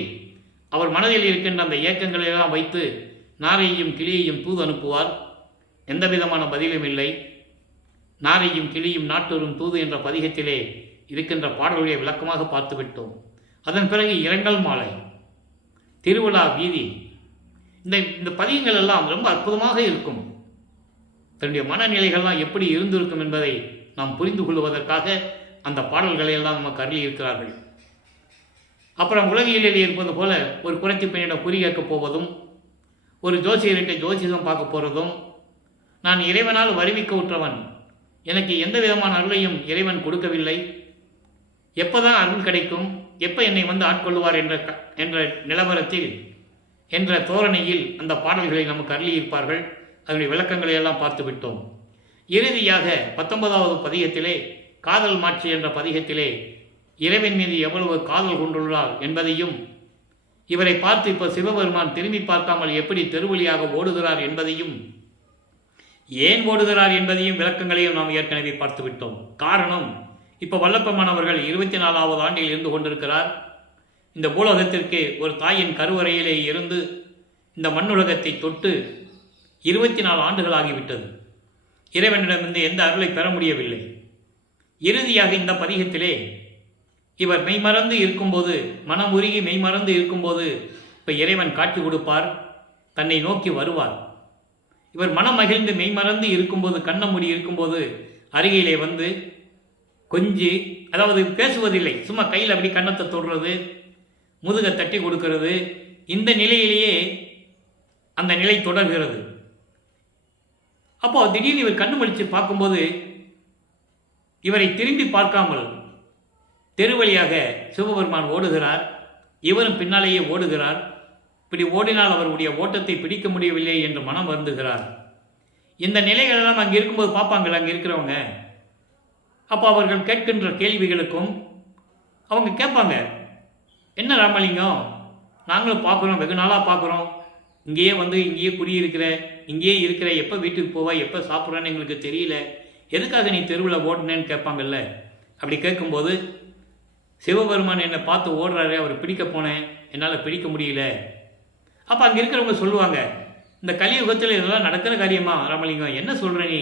அவர் மனதில் இருக்கின்ற அந்த ஏக்கங்களையெல்லாம் வைத்து நாரையையும் கிளியையும் தூது அனுப்புவார். எந்த விதமான பதிலும் இல்லை. நாரையும் கிளியும் நாட்டூரும் தூது என்ற பதிகத்திலே இருக்கின்ற பாடல்களை விளக்கமாக பார்த்துவிட்டோம். அதன் பிறகு இரங்கல் மாலை, திருவிழா வீதி, இந்த பதிகங்கள் எல்லாம் ரொம்ப அற்புதமாக இருக்கும். தன்னுடைய மனநிலைகள்லாம் எப்படி இருந்திருக்கும் என்பதை நாம் புரிந்து கொள்வதற்காக அந்த பாடல்களை எல்லாம் நமக்கு அருளி இருக்கிறார்கள். அப்புறம் உலகியலில் இருப்பது போல ஒரு குறைச்சி பெண்ணிடம் குறி கேட்கப் போவதும், ஒரு ஜோசியர்கிட்ட ஜோசியம் பார்க்க போகிறதும், நான் இறைவனால் வருவிக்க உற்றவன், எனக்கு எந்த விதமான அருளையும் இறைவன் கொடுக்கவில்லை, எப்போதான் அருள் கிடைக்கும், எப்போ என்னை வந்து ஆட்கொள்வார் என்ற நிலவரத்தில் என்ற தோரணையில் அந்த பாடல்களை நமக்கு அருளியிருப்பார்கள். அதனுடைய விளக்கங்களை எல்லாம் பார்த்து விட்டோம். இறுதியாக 19வது பதிகத்திலே காதல் மாட்சி என்ற பதிகத்திலே இறைவன் மீது எவ்வளவு காதல் கொண்டுள்ளார் என்பதையும், இவரை பார்த்து இப்போ சிவபெருமான் திரும்பி பார்க்காமல் எப்படி தெருவழியாக ஓடுகிறார் என்பதையும், ஏன் ஓடுகிறார் என்பதையும் விளக்கங்களையும் நாம் ஏற்கனவே பார்த்து விட்டோம். காரணம், இப்போ வல்லப்பெருமான் அவர்கள் 24வது ஆண்டில் இருந்து கொண்டிருக்கிறார். இந்த பூலோகத்திற்கு ஒரு தாயின் கருவறையிலே இருந்து இந்த மண்ணுலகத்தை தொட்டு 24 ஆண்டுகள் ஆகிவிட்டது. இறைவனிடமிருந்து எந்த அருளை பெற முடியவில்லை. இறுதியாக இந்த பதிகத்திலே இவர் மெய்மறந்து இருக்கும்போது, மனம் உருகி மெய்மறந்து இருக்கும்போது இப்போ இறைவன் காட்சி கொடுப்பார், தன்னை நோக்கி வருவார். இவர் மனம் மகிழ்ந்து மெய்மறந்து இருக்கும்போது, கண்ண மூடி இருக்கும்போது அருகிலே வந்து கொஞ்சி, அதாவது பேசுவதில்லை, சும்மா கையில் அப்படி கன்னத்தை தொடுறது, முதுகை தட்டி கொடுக்கிறது, இந்த நிலையிலேயே அந்த நிலை தொடர்கிறது. அப்போ திடீர்னு இவர் கண்ணு முழிச்சு பார்க்கும்போது இவரை திரும்பி பார்க்காமல் தெருவழியாக சிவபெருமான் ஓடுகிறார், இவரும் பின்னாலேயே ஓடுகிறார். இப்படி ஓடினால் அவருடைய ஓட்டத்தை பிடிக்க முடியவில்லை என்று மனம் வருந்துகிறார். இந்த நிலைகளெல்லாம் அங்கே இருக்கும்போது பார்ப்பாங்கள அங்கே இருக்கிறவங்க. அப்போ அவர்கள் கேட்கின்ற கேள்விகளுக்கும் அவங்க கேட்பாங்க, என்ன ராமலிங்கம், நாங்களும் பார்க்குறோம், வெகு நாளாக பார்க்குறோம், இங்கேயே வந்து இங்கேயே குடியிருக்கிற, இங்கேயே இருக்கிற, எப்போ வீட்டுக்கு போவா, எப்போ சாப்பிட்றான்னு எங்களுக்கு தெரியல, எதுக்காக நீ தெருவில் ஓடுனேன்னு கேட்பாங்கல்ல. அப்படி கேட்கும்போது சிவபெருமான் என்னை பார்த்து ஓடுறாரு, அவர் பிடிக்க போனேன், என்னால் பிடிக்க முடியல. அப்போ அங்கே இருக்கிறவங்க சொல்லுவாங்க, இந்த கலியுகத்தில் இதெல்லாம் நடக்கிற காரியமா ராமலிங்கம், என்ன சொல்கிற நீ,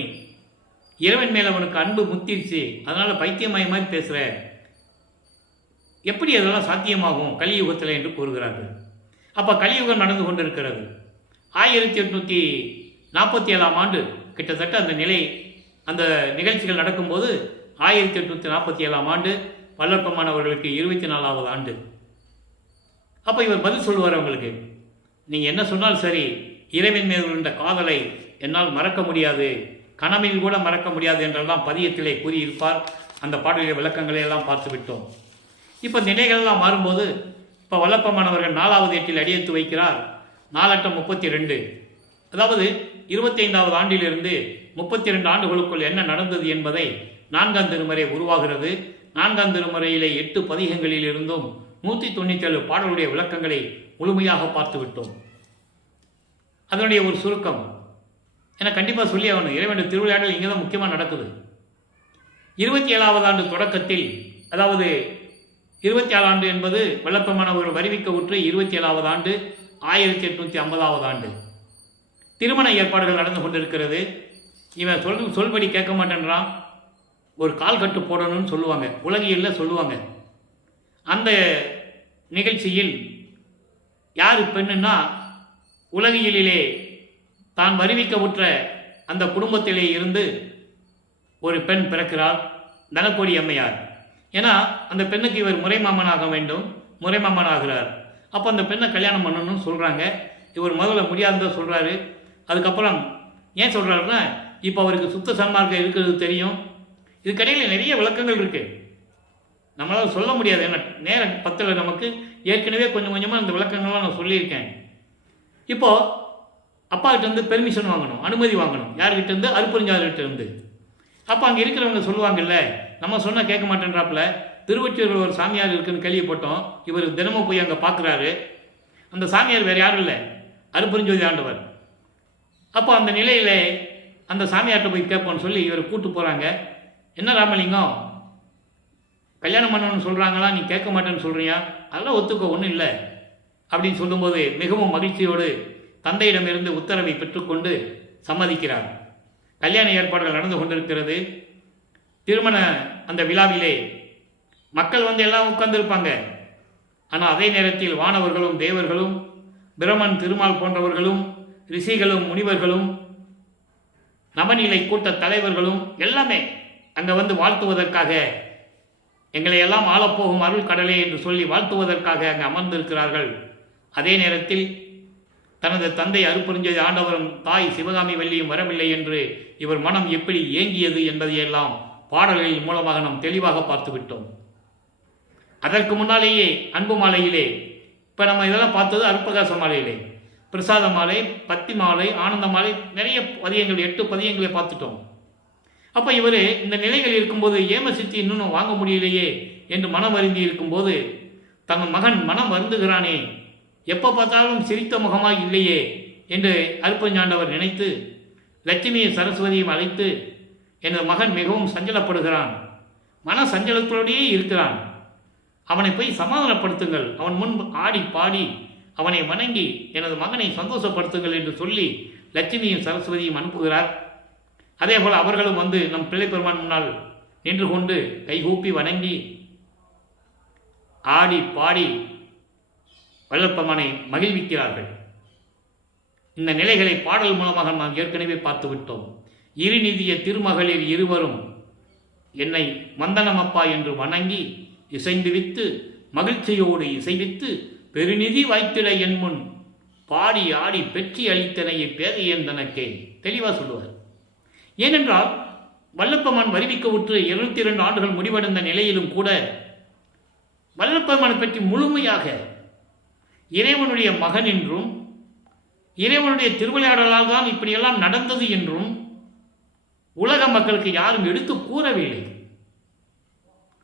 இறைவன் மேலே அவனுக்கு அன்பு முத்திருச்சு, அதனால் பைத்தியமாய மாதிரி பேசுகிற, எப்படி அதெல்லாம் சாத்தியமாகும் கலியுகத்தில் என்று கூறுகிறார்கள். அப்போ கலியுகம் நடந்து கொண்டு இருக்கிறது. 1847ஆம் ஆண்டு கிட்டத்தட்ட அந்த நிலை, அந்த நிகழ்ச்சிகள் நடக்கும்போது 1847ஆம் ஆண்டு வல்லப்பெருமான் அவர்களுக்கு 24வது ஆண்டு. அப்போ இவர் பதில் சொல்லுவார் அவங்களுக்கு, நீங்கள் என்ன சொன்னாலும் சரி, இறைவன் மேல் இருந்த காதலை என்னால் மறக்க முடியாது, கனவில் கூட மறக்க முடியாது என்றெல்லாம் பதியத்திலே கூறியிருப்பார். அந்த பாடலின் விளக்கங்களை எல்லாம் பார்த்து விட்டோம். இப்போ நிலைகள்லாம் மாறும்போது இப்போ வல்லப்பமானவர்கள் 4வது ஏட்டில் அடியெடுத்து வைக்கிறார். 4×32, அதாவது 25வது ஆண்டிலிருந்து 32 ஆண்டுகளுக்குள் என்ன நடந்தது என்பதை 4ஆம் திருமுறை உருவாகிறது. 4ஆம் திருமுறையிலே 8 பதிகங்களில் இருந்தும் 197 பாடலுடைய விளக்கங்களை முழுமையாக பார்த்து விட்டோம். அதனுடைய ஒரு சுருக்கம் என கண்டிப்பாக சொல்லி ஆகணும். இறைவனுடைய திருவிளையாடல் இங்கே தான் முக்கியமாக நடக்குது. 27வது ஆண்டு தொடக்கத்தில், அதாவது 27 ஆண்டு என்பது வல்லப்பமானவர்கள் வருவிக்க உற்று 27வது ஆண்டு 1850வது ஆண்டு திருமண ஏற்பாடுகள் நடந்து கொண்டிருக்கிறது. இவன் சொல்படி கேட்க மாட்டேன்றான். ஒரு கால் கட்டு போடணும்னு சொல்லுவாங்க, உலகியலில் சொல்லுவாங்க. அந்த நிகழ்ச்சியில் யார் பெண்ணுன்னா, உலகியலிலே தான் வருவிக்க உற்ற அந்த குடும்பத்திலே இருந்து ஒரு பெண் பிறக்கிறாள், தனக்கோடி அம்மையார். ஏன்னா அந்த பெண்ணுக்கு இவர் முறைமாமனாக வேண்டும், முறைமாமனாகிறார். அப்போ அந்த பெண்ணை கல்யாணம் பண்ணணும்னு சொல்கிறாங்க. இவர் முதல்ல முடியாதுன்னு சொல்கிறாரு. அதுக்கப்புறம் ஏன் சொல்கிறாருன்னா, இப்போ அவருக்கு சுத்த சன்மார்க்கம் இருக்கிறது தெரியும். இதுக்கடையில் நிறைய விளக்கங்கள் இருக்குது, நம்மளால் சொல்ல முடியாது. ஏன்னா நேரம் பத்தில் நமக்கு ஏற்கனவே கொஞ்சம் கொஞ்சமாக அந்த விளக்கங்கள்லாம் நான் சொல்லியிருக்கேன். இப்போது அப்பாக்கிட்டேருந்து பெர்மிஷன் வாங்கணும், அனுமதி வாங்கணும். யார்கிட்டேருந்து? அருப்பெருஞ்சாதிகிட்டேருந்து. அப்போ அங்கே இருக்கிறவங்க சொல்லுவாங்கல்ல, நம்ம சொன்னால் கேட்க மாட்டேன்றாப்புல. திருவொற்றியூரில் ஒரு சாமியார் இருக்குன்னு கேள்விப்பட்டோம். இவர் தினமும் போய் அங்கே பார்க்குறாரு. அந்த சாமியார் வேறு யாரும் இல்லை, அருப்பெருஞ்சோதி ஆண்டவர். அப்போ அந்த நிலையில் அந்த சாமியார்கிட்ட போய் கேட்போன்னு சொல்லி இவர் கூப்பிட்டு போகிறாங்க. என்ன ராமலிங்கம், கல்யாணம் பண்ணணும்னு சொல்கிறாங்களா, நீ கேட்க மாட்டேன்னு சொல்கிறியா? அதெல்லாம் ஒத்துக்கோ, ஒன்றும் இல்லை அப்படின்னு சொல்லும்போது மிகவும் மகிழ்ச்சியோடு தந்தையிடமிருந்து உத்தரவை பெற்றுக்கொண்டு சம்மதிக்கிறார். கல்யாண ஏற்பாடுகள் நடந்து கொண்டிருக்கிறது. திருமண அந்த விழாவிலே மக்கள் எல்லாம் உட்கார்ந்துருப்பாங்க. ஆனால் அதே நேரத்தில் வானவர்களும் தேவர்களும் பிரமன் திருமால் போன்றவர்களும் ரிஷிகளும் முனிவர்களும் நவநிலை கூட்ட தலைவர்களும் எல்லாமே அங்கே வாழ்த்துவதற்காக, எங்களை எல்லாம் ஆளப்போகும் அருள் கடலே என்று சொல்லி வாழ்த்துவதற்காக அங்கே அமர்ந்திருக்கிறார்கள். அதே நேரத்தில் தனது தந்தை அருப்பெருஞ்சோதி ஆண்டவரும் தாய் சிவகாமி வள்ளியும் வரவில்லை என்று இவர் மனம் எப்படி ஏங்கியது என்பதையெல்லாம் பாடல்களின் மூலமாக நாம் தெளிவாக பார்த்துவிட்டோம். அதற்கு முன்னாலேயே அன்பு மாலையிலே, இப்போ நம்ம இதெல்லாம் பார்த்தது அருட்பிரகாச மாலையிலே, பிரசாத மாலை, பத்தி மாலை, ஆனந்த மாலை, நிறைய பதியங்கள் 8 பதியங்களை பார்த்துட்டோம். அப்போ இவர் இந்த நிலைகள் இருக்கும்போது ஏமசித்தி இன்னும் வாங்க முடியலையே என்று மனம் வருந்தி இருக்கும்போது, தன் மகன் மனம் வருந்துகிறானே, எப்போ பார்த்தாலும் சிரித்த முகமாக இல்லையே என்று அருட்பெருஞ்சாண்டவர் நினைத்து லட்சுமியை சரஸ்வதியும் அழைத்து, எனது மகன் மிகவும் சஞ்சலப்படுகிறான், மன சஞ்சலத்தோடையே இருக்கிறான், அவனை போய் சமாதானப்படுத்துங்கள், அவன் முன் ஆடி பாடி அவனை வணங்கி எனது மகனை சந்தோஷப்படுத்துங்கள் என்று சொல்லி லட்சுமியும் சரஸ்வதியும் அனுப்புகிறார். அதே போல் அவர்களும் நம் பிள்ளை பெருமான் முன்னால் நின்று கொண்டு கைகூப்பி வணங்கி ஆடி பாடி வல்லப்பெருமானை மகிழ்விக்கிறார்கள். இந்த நிலைகளை பாடல் மூலமாக நாம் ஏற்கனவே பார்த்து விட்டோம். இருநிதிய திருமகளிர் இருவரும் என்னை மந்தனமப்பா என்று வணங்கி இசைந்துவித்து மகிழ்ச்சியோடு இசைவித்து பெருநிதி வாய்த்திட என் முன் பாடி ஆடி பெற்றி அளித்தனையை பேதையன் தனக்கே, தெளிவாக சொல்லுவார். ஏனென்றால் வல்லப்பெருமான் வருவிக்க உற்று 202 ஆண்டுகள் முடிவடைந்த நிலையிலும் கூட வல்லப்பெருமானை பற்றி முழுமையாக இறைவனுடைய மகன் என்றும் இறைவனுடைய திருவிளையாடலால் தான் இப்படியெல்லாம் நடந்தது என்றும் உலக மக்களுக்கு யாரும் எடுத்து கூறவில்லை.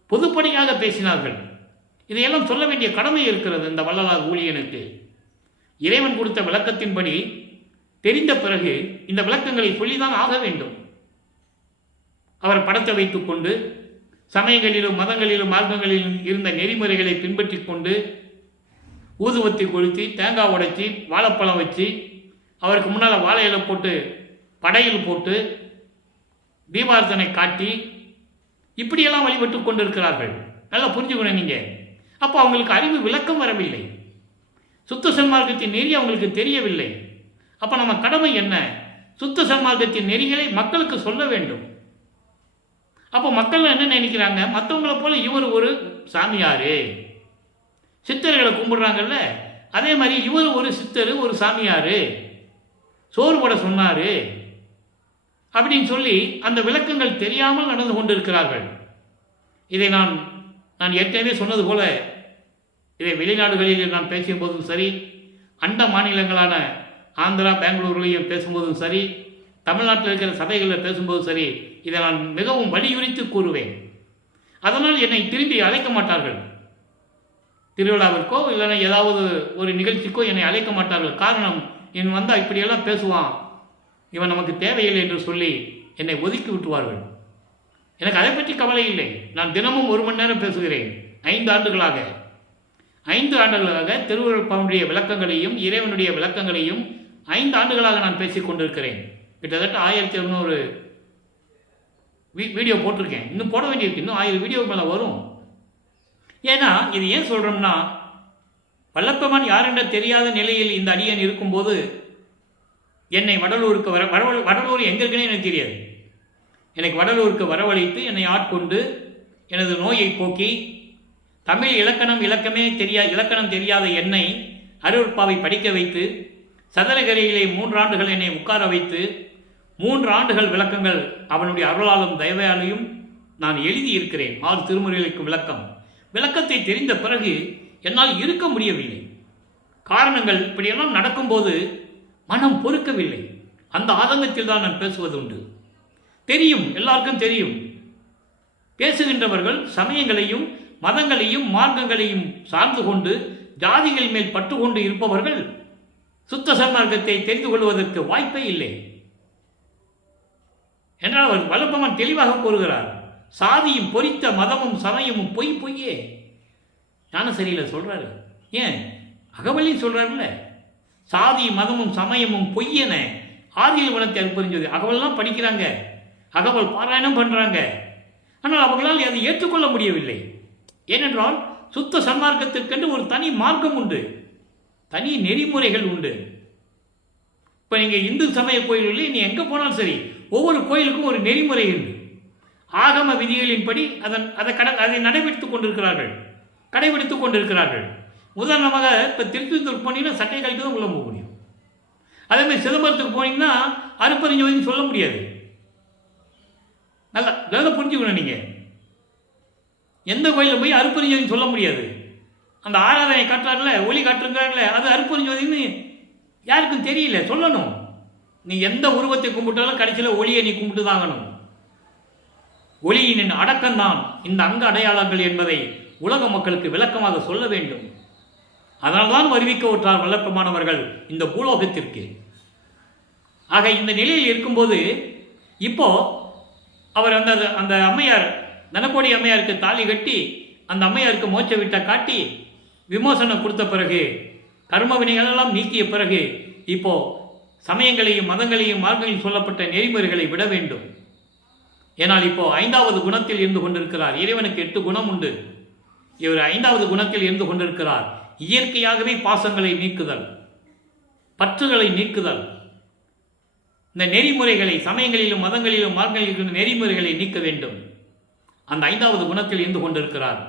பொதுப்படியாக பேசினார்கள். இதையெல்லாம் சொல்ல வேண்டிய கடமை இருக்கிறது இந்த வள்ளலார் ஊழியனுக்கு. இறைவன் கொடுத்த விளக்கத்தின்படி தெரிந்த பிறகு இந்த விளக்கங்களை சொல்லிதான் ஆக வேண்டும். அவர் படத்தை வைத்துக் கொண்டு சமயங்களிலும் மதங்களிலும் மார்க்கங்களிலும் இருந்த நெறிமுறைகளை பின்பற்றி கொண்டு ஊதுவத்தி கொளுத்தி தேங்காய் உடைச்சி வாழைப்பழம் வச்சு அவருக்கு முன்னால் வாழை இலை போட்டு படையில் போட்டு தீபார்த்தனை காட்டி இப்படியெல்லாம் வழிபட்டு கொண்டிருக்கிறார்கள். நல்லா புரிஞ்சுக்கணும் நீங்கள். அப்போ அவங்களுக்கு அறிவு விளக்கம் வரவில்லை, சுத்த சன்மார்க்கத்தின் நெறி அவங்களுக்கு தெரியவில்லை. அப்போ நம்ம கடமை என்ன? சுத்த சன்மார்க்கத்தின் நெறிகளை மக்களுக்கு சொல்ல வேண்டும். அப்போ மக்கள் என்ன நினைக்கிறாங்க? மற்றவங்களை போல இவர் ஒரு சாமியாரு, சித்தர்களை கும்பிடுறாங்கல்ல, அதே மாதிரி இவர் ஒரு சித்தர், ஒரு சாமியாரு, சோறு போட சொன்னாரு அப்படின்னு சொல்லி அந்த விளக்கங்கள் தெரியாமல் நடந்து கொண்டிருக்கிறார்கள். இதை நான் நான் ஏற்கனவே சொன்னது போல இதை வெளிநாடுகளில் நான் பேசும்போதும் சரி, அண்ட மாநிலங்களான ஆந்திரா, பெங்களூர்லேயும் பேசும்போதும் சரி, தமிழ்நாட்டில் இருக்கிற சபைகளில் பேசும்போதும் சரி, இதை நான் மிகவும் வலியுறுத்தி கூறுவேன். அதனால் என்னை திரும்பி அழைக்க மாட்டார்கள். திருவிழாவிற்கோ இல்லைன்னா ஏதாவது ஒரு நிகழ்ச்சிக்கோ என்னை அழைக்க மாட்டார்கள். காரணம், இவன் வந்தால் இப்படியெல்லாம் பேசுவான், இவன் நமக்கு தேவையில்லை என்று சொல்லி என்னை ஒதுக்கி விட்டுவார்கள். எனக்கு அதை பற்றி கவலை இல்லை. நான் தினமும் 1 மணி நேரம் பேசுகிறேன். 5 ஆண்டுகளாக திருவள்ளுவருடைய விளக்கங்களையும் இறைவனுடைய விளக்கங்களையும் 5 ஆண்டுகளாக நான் பேசிக் கொண்டிருக்கிறேன். கிட்டத்தட்ட 1200 வீடியோ போட்டிருக்கேன். இன்னும் போட வேண்டியிருக்கு. இன்னும் 1000 வீடியோ மேலே வரும். ஏன்னா இது ஏன் சொல்கிறோம்னா, வல்லப்பெருமான் யாரென்ற தெரியாத நிலையில் இந்த அடியன் இருக்கும்போது என்னை வடலூருக்கு வடலூர் எங்கே இருக்குன்னு எனக்கு தெரியாது. எனக்கு வடலூருக்கு வரவழைத்து என்னை ஆட்கொண்டு எனது நோயை போக்கி தமிழ் இலக்கணம் தெரியாத என்னை அருட்பாவை படிக்க வைத்து சதுரகிரியிலே 3 ஆண்டுகள் என்னை உட்கார வைத்து 3 ஆண்டுகள் விளக்கங்கள் அவனுடைய அருளாலும் தயவாலையும் நான் எழுதியிருக்கிறேன். 6 திருமுறைகளுக்கு விளக்கத்தை தெரிந்த பிறகு என்னால் இருக்க முடியவில்லை. காரணங்கள் இப்படியெல்லாம் நடக்கும்போது மனம் பொறுக்கவில்லை. அந்த ஆதங்கத்தில் தான் நான் பேசுவதுண்டு. தெரியும், எல்லாருக்கும் தெரியும். பேசுகின்றவர்கள் சமயங்களையும் மதங்களையும் மார்க்கங்களையும் சார்ந்து கொண்டு ஜாதிகள் மேல் பற்று கொண்டு இருப்பவர்கள் சுத்த சன்மார்க்கத்தை தெரிந்து கொள்வதற்கு வாய்ப்பே இல்லை என்றால் அவர் வல்லப்பெருமான் தெளிவாக கூறுகிறார். சாதியும் பொறித்த மதமும் சமயமும் பொய்யே. ஞானசரியில சொல்றாரு. ஏன் அகவலையும் சொல்றாருல்ல, சாதி மதமும் சமயமும் பொய்யென ஆதியில் வளர்த்து அருட்பெருஞ்சோதி அகவல்லாம் படிக்கிறாங்க, அகவல் பாராயணம் பண்றாங்க. ஆனால் அவர்களால் அதை ஏற்றுக்கொள்ள முடியவில்லை. ஏனென்றால் சுத்த சன்மார்க்கத்திற்கென்று ஒரு தனி மார்க்கம் உண்டு, தனி நெறிமுறைகள் உண்டு. இப்போ நீங்கள் இந்து சமய கோயில்களில் நீ எங்கே போனாலும் சரி, ஒவ்வொரு கோயிலுக்கும் ஒரு நெறிமுறை உண்டு. ஆகம விதிகளின்படி அதை கடைபிடித்துக் கொண்டிருக்கிறார்கள். உதாரணமாக இப்போ திருச்செந்தூர் போனீங்கன்னா சட்டை கழித்து தான் உள்ள போக முடியும். அதேமாதிரி சிதம்பரத்துக்கு போனீங்கன்னா அருட்பெருஞ்சோதின்னு சொல்ல முடியாது. நல்லா புரிஞ்சுக்கணும். நீங்கள் எந்த கோயிலில் போய் அருட்பெருஞ்சோதின்னு சொல்ல முடியாது. அந்த ஆராதனை காட்டுறாருல, ஒளி காட்டுறாங்களே, அது அருட்பெருஞ்சோதின்னு யாருக்கும் தெரியல. சொல்லணும், நீ எந்த உருவத்தை கும்பிட்டாலும் கடைசியில் ஒளியை நீ கும்பிட்டு தாங்கணும். ஒளியின் அடக்கம்தான் இந்த அங்க அடையாளங்கள் என்பதை உலக மக்களுக்கு விளக்கமாக சொல்ல வேண்டும். அதனால்தான் வருவிக்க விட்டார் வல்லப்பெருமானவர்கள் இந்த பூலோகத்திற்கு. ஆக இந்த நிலையில் இருக்கும்போது இப்போ அவர் அந்த அம்மையார் தனக்கோடி அம்மையாருக்கு தாலி கட்டி அந்த அம்மையாருக்கு மோட்ச விட்ட காட்டி விமோசனம் கொடுத்த பிறகு, கர்ம வினைகளெல்லாம் நீக்கிய பிறகு, இப்போ சமயங்களையும் மதங்களையும் மார்க்கங்களையும் சொல்லப்பட்ட நெறிமுறைகளை விட வேண்டும். ஏனால் இப்போ 5வது குணத்தில் இருந்து கொண்டிருக்கிறார். இறைவனுக்கு 8 குணம் உண்டு. இவர் 5வது குணத்தில் இருந்து கொண்டிருக்கிறார். இயற்கையாகவே பாசங்களை நீக்குதல், பற்றுகளை நீக்குதல், இந்த நெறிமுறைகளை சமயங்களிலும் மதங்களிலும் மார்க்கங்களிலும் நெறிமுறைகளை நீக்க வேண்டும். அந்த 5வது குணத்தில் இருந்து கொண்டிருக்கிறார்.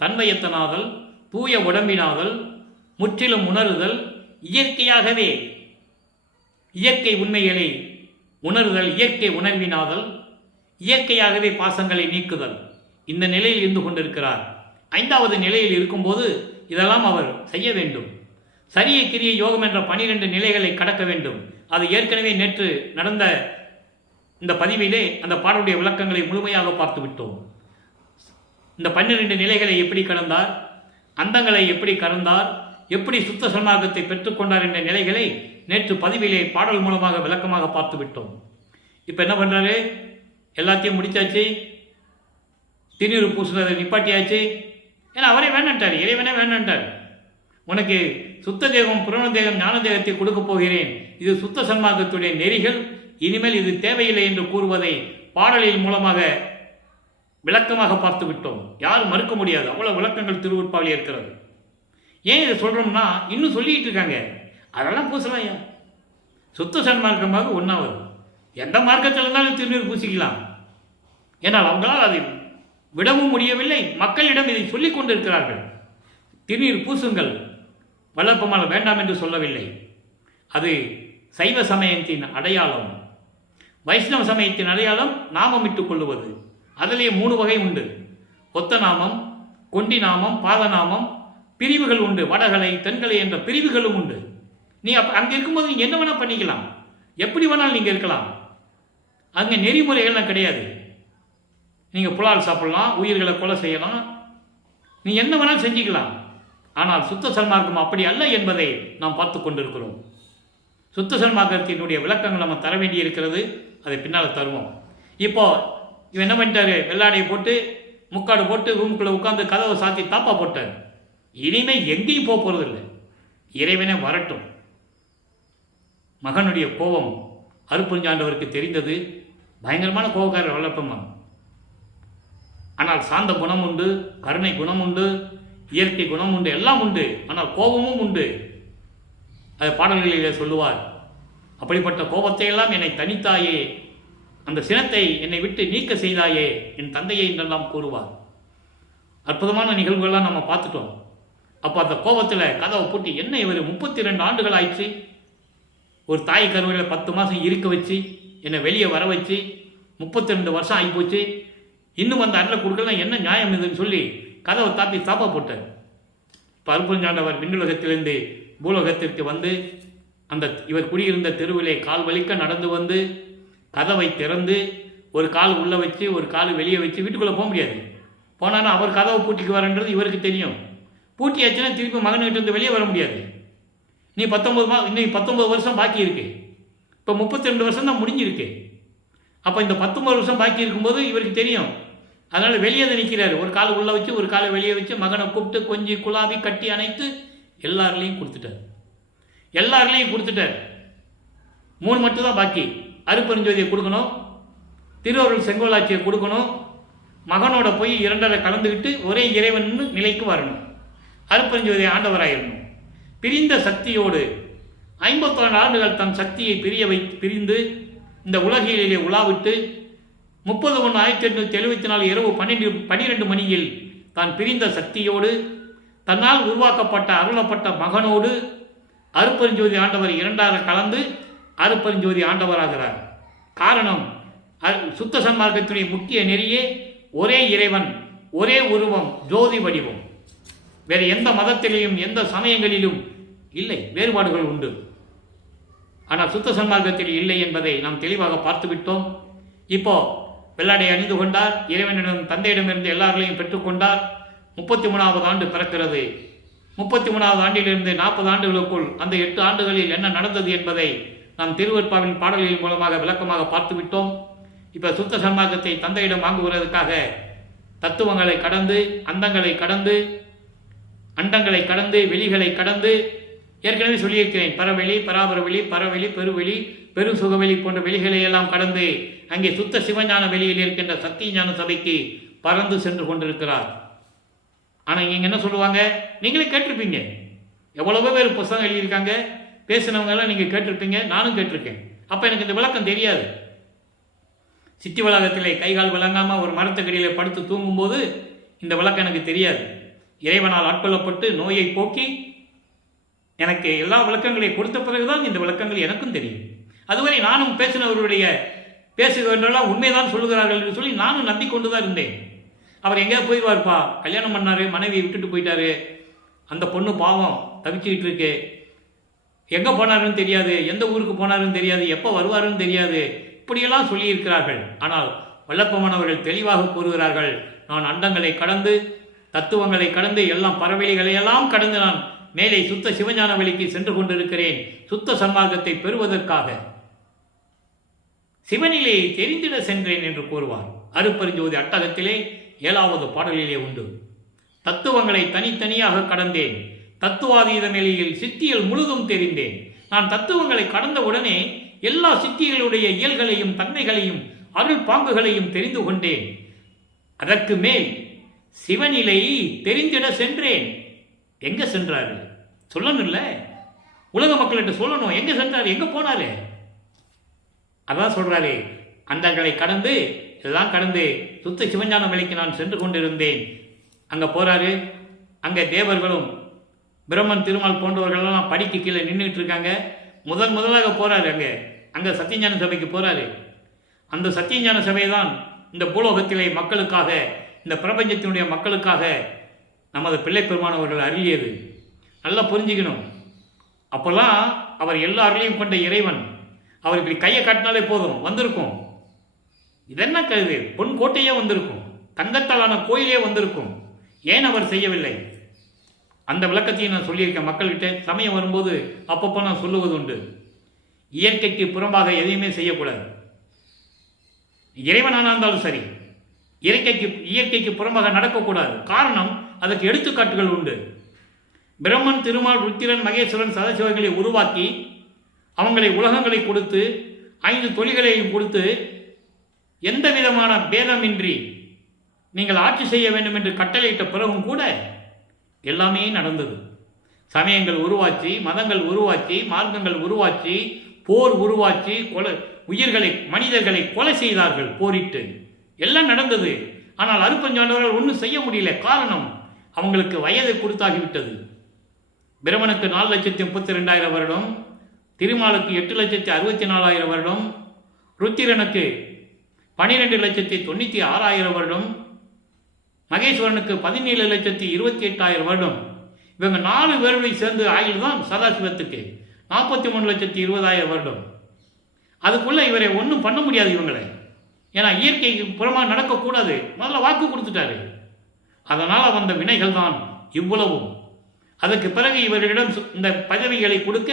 தன்மையத்தனாதல், தூய உடம்பினாதல், முற்றிலும் உணருதல், இயற்கையாகவே இயற்கை உண்மைகளை உணருதல், இயற்கை உணர்வினாதல், இயற்கையாகவே பாசங்களை நீக்குதல். இந்த நிலையில் இருந்து கொண்டிருக்கிறார். 5வது நிலையில் இருக்கும்போது இதெல்லாம் அவர் செய்ய வேண்டும். சரிய கிரிய யோகம் என்ற 12 நிலைகளை கடக்க வேண்டும். அது ஏற்கனவே நேற்று நடந்த இந்த பதிவிலே அந்த பாடலுடைய விளக்கங்களை முழுமையாக பார்த்து விட்டோம். இந்த 12 நிலைகளை எப்படி கடந்தார், அந்தங்களை எப்படி கடந்தார், எப்படி சுத்த சன்மார்க்கத்தை பெற்றுக்கொண்டார் என்ற நிலைகளை நேற்று பதிவிலே பாடல் மூலமாக விளக்கமாக பார்த்து விட்டோம். இப்போ என்ன பண்ணுறாரு, எல்லாத்தையும் முடித்தாச்சு, திருநீர் பூசுறதை நிப்பாட்டியாச்சு. ஏன்னா அவரே வேண்டான்ட்டார், இறைவனே வேண்டான்ட்டார். உனக்கு சுத்த தேகம் புரண தேகம் ஞான தேகத்தை கொடுக்க போகிறேன், இது சுத்த சன்மார்க்கத்துடைய நெறிகள், இனிமேல் இது தேவையில்லை என்று கூறுவதை பாடலின் மூலமாக விளக்கமாக பார்த்து விட்டோம். யாரும் மறுக்க முடியாது, அவ்வளோ விளக்கங்கள் திருவுட்பாவில் இருக்கிறது. ஏன் இதை சொல்கிறோம்னா, இன்னும் சொல்லிட்டு இருக்காங்க, அதெல்லாம் பூசலாம் ஐயா, சுத்த சன்மார்க்கமாக ஒன்றாவது எந்த மார்க்கத்தில் இருந்தாலும் திருநீர் பூசிக்கலாம். ஏன்னால் அவங்களால் அதை விடவும் முடியவில்லை. மக்களிடம் இதை சொல்லிக் கொண்டிருக்கிறார்கள். திருநீர் பூசுங்கள், வல்லப்பெருமான் வேண்டாம் என்று சொல்லவில்லை. அது சைவ சமயத்தின் அடையாளம். வைஷ்ணவ சமயத்தின் அடையாளம் நாமமிட்டுக் கொள்ளுவது. அதிலே 3 வகை உண்டு. ஒத்த நாமம், கொண்டி நாமம், பாதநாமம் பிரிவுகள் உண்டு. வடகலை, தென்கலை என்ற பிரிவுகளும் உண்டு. நீ அங்கே இருக்கும்போது நீங்கள் என்ன வேணால் பண்ணிக்கலாம், எப்படி வேணாலும் நீங்கள் இருக்கலாம். அங்கே நெறிமுறைகள்லாம் கிடையாது. நீங்கள் புலால் சாப்பிடலாம், உயிர்களை கொலை செய்யலாம், நீ என்ன வேணாலும் செஞ்சுக்கலாம். ஆனால் சுத்த சன்மார்க்கம் அப்படி அல்ல என்பதை நாம் பார்த்து கொண்டிருக்கிறோம். சுத்த சன்மார்க்கத்தினுடைய விளக்கங்கள் நம்ம தர வேண்டி இருக்கிறது. அதை பின்னால் தருவோம். இப்போ இவன் என்ன பண்ணிட்டாரு, வெள்ளாடையை போட்டு முக்காடு போட்டு ரூமுக்குள்ளே உட்காந்து கதவை சாத்தி தாப்பா போட்டார். இனிமேல் எங்கேயும் போக போகிறதில்லை, இறைவனே வரட்டும். மகனுடைய கோபம் அருட்பெருஞ்சாண்டவருக்கு தெரிந்தது. பயங்கரமான கோபக்காரர் வல்லப்பம்மான். ஆனால் சாந்த குணம் உண்டு, கருணை குணம் உண்டு, இயற்கை குணம் உண்டு, எல்லாம் உண்டு. ஆனால் கோபமும் உண்டு. அதை பாடல்களிலே சொல்லுவார். அப்படிப்பட்ட கோபத்தை எல்லாம் என்னை தனித்தாயே, அந்த சினத்தை என்னை விட்டு நீக்க செய்தாயே என் தந்தையை என்றெல்லாம் கூறுவார். அற்புதமான நிகழ்வுகள்லாம் நம்ம பார்த்துட்டோம். அப்போ அந்த கோபத்தில் கதவை பூட்டி, என்ன இவர் 32 ஆண்டுகள் ஆயிடுச்சு, ஒரு தாய் கருவையில் 10 மாதம் இருக்க வச்சு என்னை வெளியே வர வச்சு 32 வருஷம் ஆகிப்போச்சு, இன்னும் அந்த அருளை கொடுக்கலாம், என்ன நியாயம் இதுன்னு சொல்லி கதவை தாப்பி சாப்பா போட்டார். இப்போ அருட்பெருஞ்சாண்டவர் விண்ணுலகத்திலிருந்து பூலோகத்திற்கு வந்து அந்த இவர் குடியிருந்த தெருவிலே கால் வலிக்க நடந்து வந்து கதவை திறந்து ஒரு கால் உள்ளே வச்சு ஒரு கால் வெளியே வச்சு வீட்டுக்குள்ளே போக முடியாது. போனாலும் அவர் கதவை பூட்டிக்கு வரன்றது இவருக்கு தெரியும். பூட்டியாச்சுன்னா திருப்பி மகன்கிட்ட இருந்து வெளியே வர முடியாது. நீ 19 வருஷம் பாக்கி இருக்கு. இப்போ 32 வருஷம் தான் முடிஞ்சிருக்கு. அப்போ இந்த 19 வருஷம் பாக்கி இருக்கும்போது இவருக்கு தெரியும். அதனால் வெளியே தான் நிற்கிறாரு. ஒரு கால் உள்ளே வச்சு ஒரு காலை வெளியே வச்சு மகனை கூப்பிட்டு கொஞ்சி குழாவி கட்டி அணைத்து எல்லாருலேயும் கொடுத்துட்டார். 3 மட்டும் தான் பாக்கி. அருட்பெருஞ்சோதியை கொடுக்கணும், திருவருள் செங்கோலாட்சியை கொடுக்கணும், மகனோட போய் 2 கலந்துக்கிட்டு ஒரே இறைவன் நிலைக்கு வரணும், அருட்பெருஞ்சோதி ஆண்டவராயிரணும். பிரிந்த சக்தியோடு 51 ஆண்டுகள் தன் சக்தியை பிரிந்து இந்த உலகிலே உலாவிட்டு 30/1/1874 இரவு 12 மணியில் தான் பிரிந்த சக்தியோடு தன்னால் உருவாக்கப்பட்ட அருளப்பட்ட மகனோடு அருட்பெருஞ்சோதி ஆண்டவர் 2 கலந்து அருட்பெருஞ்சோதி ஆண்டவராகிறார். காரணம், சுத்த சன்மார்க்கத்தினுடைய முக்கிய நெறியே ஒரே இறைவன், ஒரே உருவம், ஜோதி வடிவம். வேறு எந்த மதத்திலேயும் எந்த சமயங்களிலும் இல்லை, வேறுபாடுகள் உண்டு. ஆனால் சுத்த சன்மார்க்கத்தில் இல்லை என்பதை நாம் தெளிவாக பார்த்துவிட்டோம். இப்போ வெள்ளாடை அணிந்து கொண்டார், இறைவனிடம் தந்தையிடமிருந்து எல்லாரையும் பெற்றுக்கொண்டார். 33வது ஆண்டு பிறக்கிறது. 33வது ஆண்டிலிருந்து 40 ஆண்டுகளுக்குள் அந்த 8 ஆண்டுகளில் என்ன நடந்தது என்பதை நாம் திருவருட்பாவின் பாடல்களின் மூலமாக விளக்கமாக பார்த்துவிட்டோம். இப்போ சுத்த சன்மார்க்கத்தை தந்தையிடம் வாங்குவதற்காக தத்துவங்களை கடந்து, அந்தங்களை கடந்து, அண்டங்களை கடந்து, வெளிகளை கடந்து, ஏற்கனவே சொல்லியிருக்கிறேன், பரவெளி, பராபரவெளி, பரவெளி, பெருவெளி, பெரு சுகவெளி போன்ற வெளிகளை எல்லாம் கடந்து அங்கே சுத்த சிவஞான வெளியில் இருக்கின்ற சத்திய ஞான சபைக்கு பறந்து சென்று கொண்டிருக்கிறார். ஆனால் இங்கே என்ன சொல்லுவாங்க, நீங்களே கேட்டிருப்பீங்க, எவ்வளவோ பேர் புத்தகம் எழுதியிருக்காங்க, பேசினவங்கெல்லாம் நீங்கள் கேட்டிருப்பீங்க, நானும் கேட்டிருக்கேன். அப்போ எனக்கு இந்த விளக்கம் தெரியாது. சித்தி வளாகத்திலே கைகால் விளங்காமல் ஒரு மரத்துக்கடியில் படுத்து தூங்கும்போது இந்த விளக்கம் எனக்கு தெரியாது. இறைவனால் ஆட்கொள்ளப்பட்டு நோயை போக்கி எனக்கு எல்லா விளக்கங்களையும் கொடுத்த பிறகுதான் இந்த விளக்கங்கள் எனக்கும் தெரியும். அதுவரை நானும் பேசினவர்களுடைய பேசுகிறவர்களெல்லாம் உண்மைதான் சொல்லுகிறார்கள் என்று சொல்லி நானும் நம்பிக்கொண்டு தான் இருந்தேன். அவர் எங்கேயா போய்வார்ப்பா, கல்யாணம் பண்ணார், மனைவியை விட்டுட்டு போயிட்டாரு, அந்த பொண்ணு பாவம் தவிச்சுக்கிட்டு இருக்கு, எங்கே போனாருன்னு தெரியாது, எந்த ஊருக்கு போனாருன்னு தெரியாது, எப்போ வருவாருன்னு தெரியாது, இப்படியெல்லாம் சொல்லியிருக்கிறார்கள். ஆனால் வல்லப்பமானவர்கள் தெளிவாக கூறுகிறார்கள், நான் அண்டங்களை கடந்து, தத்துவங்களை கடந்து, எல்லாம் பறவைகளையெல்லாம் கடந்து நான் மேலே சுத்த சிவஞான வழிக்கு சென்று கொண்டிருக்கிறேன், சுத்த சன்மார்க்கத்தை பெறுவதற்காக சிவநிலையை தெரிந்திட சென்றேன் என்று கூறுவார். அருட்பெருஞ்சோதி அட்டகத்திலே 7வது பாடலிலே உண்டு. தத்துவங்களை தனித்தனியாக கடந்தேன், தத்துவாதீத நிலையில் சித்தியல் முழுதும் தெரிந்தேன். நான் தத்துவங்களை கடந்த உடனே எல்லா சித்திகளுடைய இயல்களையும் தன்மைகளையும் அருள் பாங்குகளையும் தெரிந்து கொண்டேன். அதற்கு மேல் சிவநிலையை தெரிந்திட சென்றேன். எங்க சென்றாரு சொல்லணும், இல்லை உலக மக்கள்கிட்ட சொல்லணும், எங்க சென்றாரு, எங்க போனாரு, அதான் சொல்றாரு. அந்தங்களை கடந்து இதெல்லாம் கடந்து சுத்த சிவஞான வழிக்கு நான் சென்று கொண்டிருந்தேன். அங்கே போறாரு. அங்கே தேவர்களும் பிரம்மன் திருமால் போன்றவர்களெல்லாம் படிக்கு கீழே நின்றுட்டு இருக்காங்க. முதலாக போறாரு. அங்கே சத்தியஞான சபைக்கு போறாரு. அந்த சத்தியஞான சபை தான் இந்த பூலோகத்திலே மக்களுக்காக, இந்த பிரபஞ்சத்தினுடைய மக்களுக்காக நமது பிள்ளை பெருமான் அவர்கள் அருளியது. நல்லா புரிஞ்சுக்கணும். அப்போல்லாம் அவர் எல்லா அருளையும் கொண்ட இறைவன். அவர் இப்படி கையை காட்டினாலே போதும், வந்திருக்கும். இதென்ன கருது? பொன் கோட்டையே வந்திருக்கும், தங்கத்தாலான கோயிலே வந்திருக்கும். ஏன் அவர் செய்யவில்லை? அந்த விளக்கத்தையும் நான் சொல்லியிருக்கேன் மக்கள்கிட்ட. சமயம் வரும்போது அப்பப்போ நான் சொல்லுவது உண்டு. இயற்கைக்கு புறம்பாக எதையுமே செய்யக்கூடாது. இறைவனாக இருந்தாலும் சரி, இயற்கைக்கு புறம்பாக நடக்கக்கூடாது. காரணம், அதற்கு எடுத்துக்காட்டுகள் உண்டு. பிரம்மன், திருமால், ருத்திரன், மகேஸ்வரன், சதாசிவர்களை உருவாக்கி அவங்களை உலகங்களை கொடுத்து 5 தொழில்களையும் கொடுத்து எந்த விதமான பேதமின்றி நீங்கள் ஆட்சி செய்ய வேண்டும் என்று கட்டளையிட்ட பிறகும் கூட எல்லாமே நடந்தது. சமயங்கள் உருவாச்சு, மதங்கள் உருவாச்சு, மார்க்கங்கள் உருவாச்சு, போர் உருவாச்சு, மனிதர்களை கொலை செய்தார்கள் போரிட்டு. எல்லாம் நடந்தது. ஆனால் அருப்பஞ்சாண்டவர்கள் ஒன்றும் செய்ய முடியல. காரணம், அவங்களுக்கு வயது கொடுத்தாகிவிட்டது. பிரமனுக்கு 4,32,000 வருடம், திருமாலுக்கு 8,64,000 வருடம், ருத்திரனுக்கு 12,96,000 வருடம், மகேஸ்வரனுக்கு 17,28,000 வருடம். இவங்க 4 பேருடைய சேர்ந்து ஆயுள் தான் சதாசிவத்துக்கு 43,20,000 வருடம். அதுக்குள்ள இவரை ஒன்றும் பண்ண முடியாது இவங்களை. ஏன்னா இயற்கைக்கு புறமாக நடக்கக்கூடாது. முதல்ல வாக்கு கொடுத்துட்டாரு. அதனால் வந்த வினைகள் தான் இவ்வளவும். அதற்கு பிறகு இவர்களிடம் இந்த பதவிகளை கொடுக்க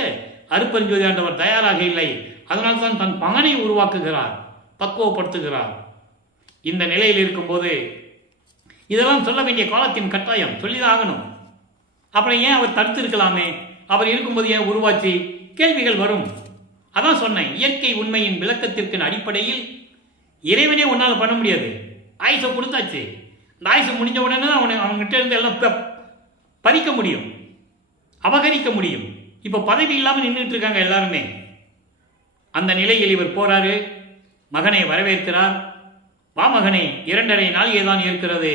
அருப்பெருஞ்சோதி ஆண்டவர் தயாராக இல்லை. அதனால்தான் தன் மகனை உருவாக்குகிறார், பக்குவப்படுத்துகிறார். இந்த நிலையில் இருக்கும்போது இதெல்லாம் சொல்ல வேண்டிய காலத்தின் கட்டாயம், சொல்லிதான் ஆகணும். அப்புறம் ஏன் அவர் தடுத்து இருக்கலாமே? அவர் இருக்கும்போது ஏன் உருவாச்சு? கேள்விகள் வரும். அதான் சொன்னேன், இயற்கை உண்மையின் விளக்கத்திற்கு அடிப்படையில் இறைவனே ஒன்றால் பண்ண முடியாது. ஆயுசை கொடுத்தாச்சு. இந்த ஆயுசு முடிஞ்ச உடனே அவங்ககிட்ட இருந்து எல்லாம் பறிக்க முடியும், அபகரிக்க முடியும். இப்போ பதவி இல்லாமல் நின்றுட்டு இருக்காங்க எல்லாருமே. அந்த நிலையில் இவர் போறாரு, மகனை வரவேற்கிறார். வா மகனை, 2.5 நாளிகை தான் இருக்கிறது.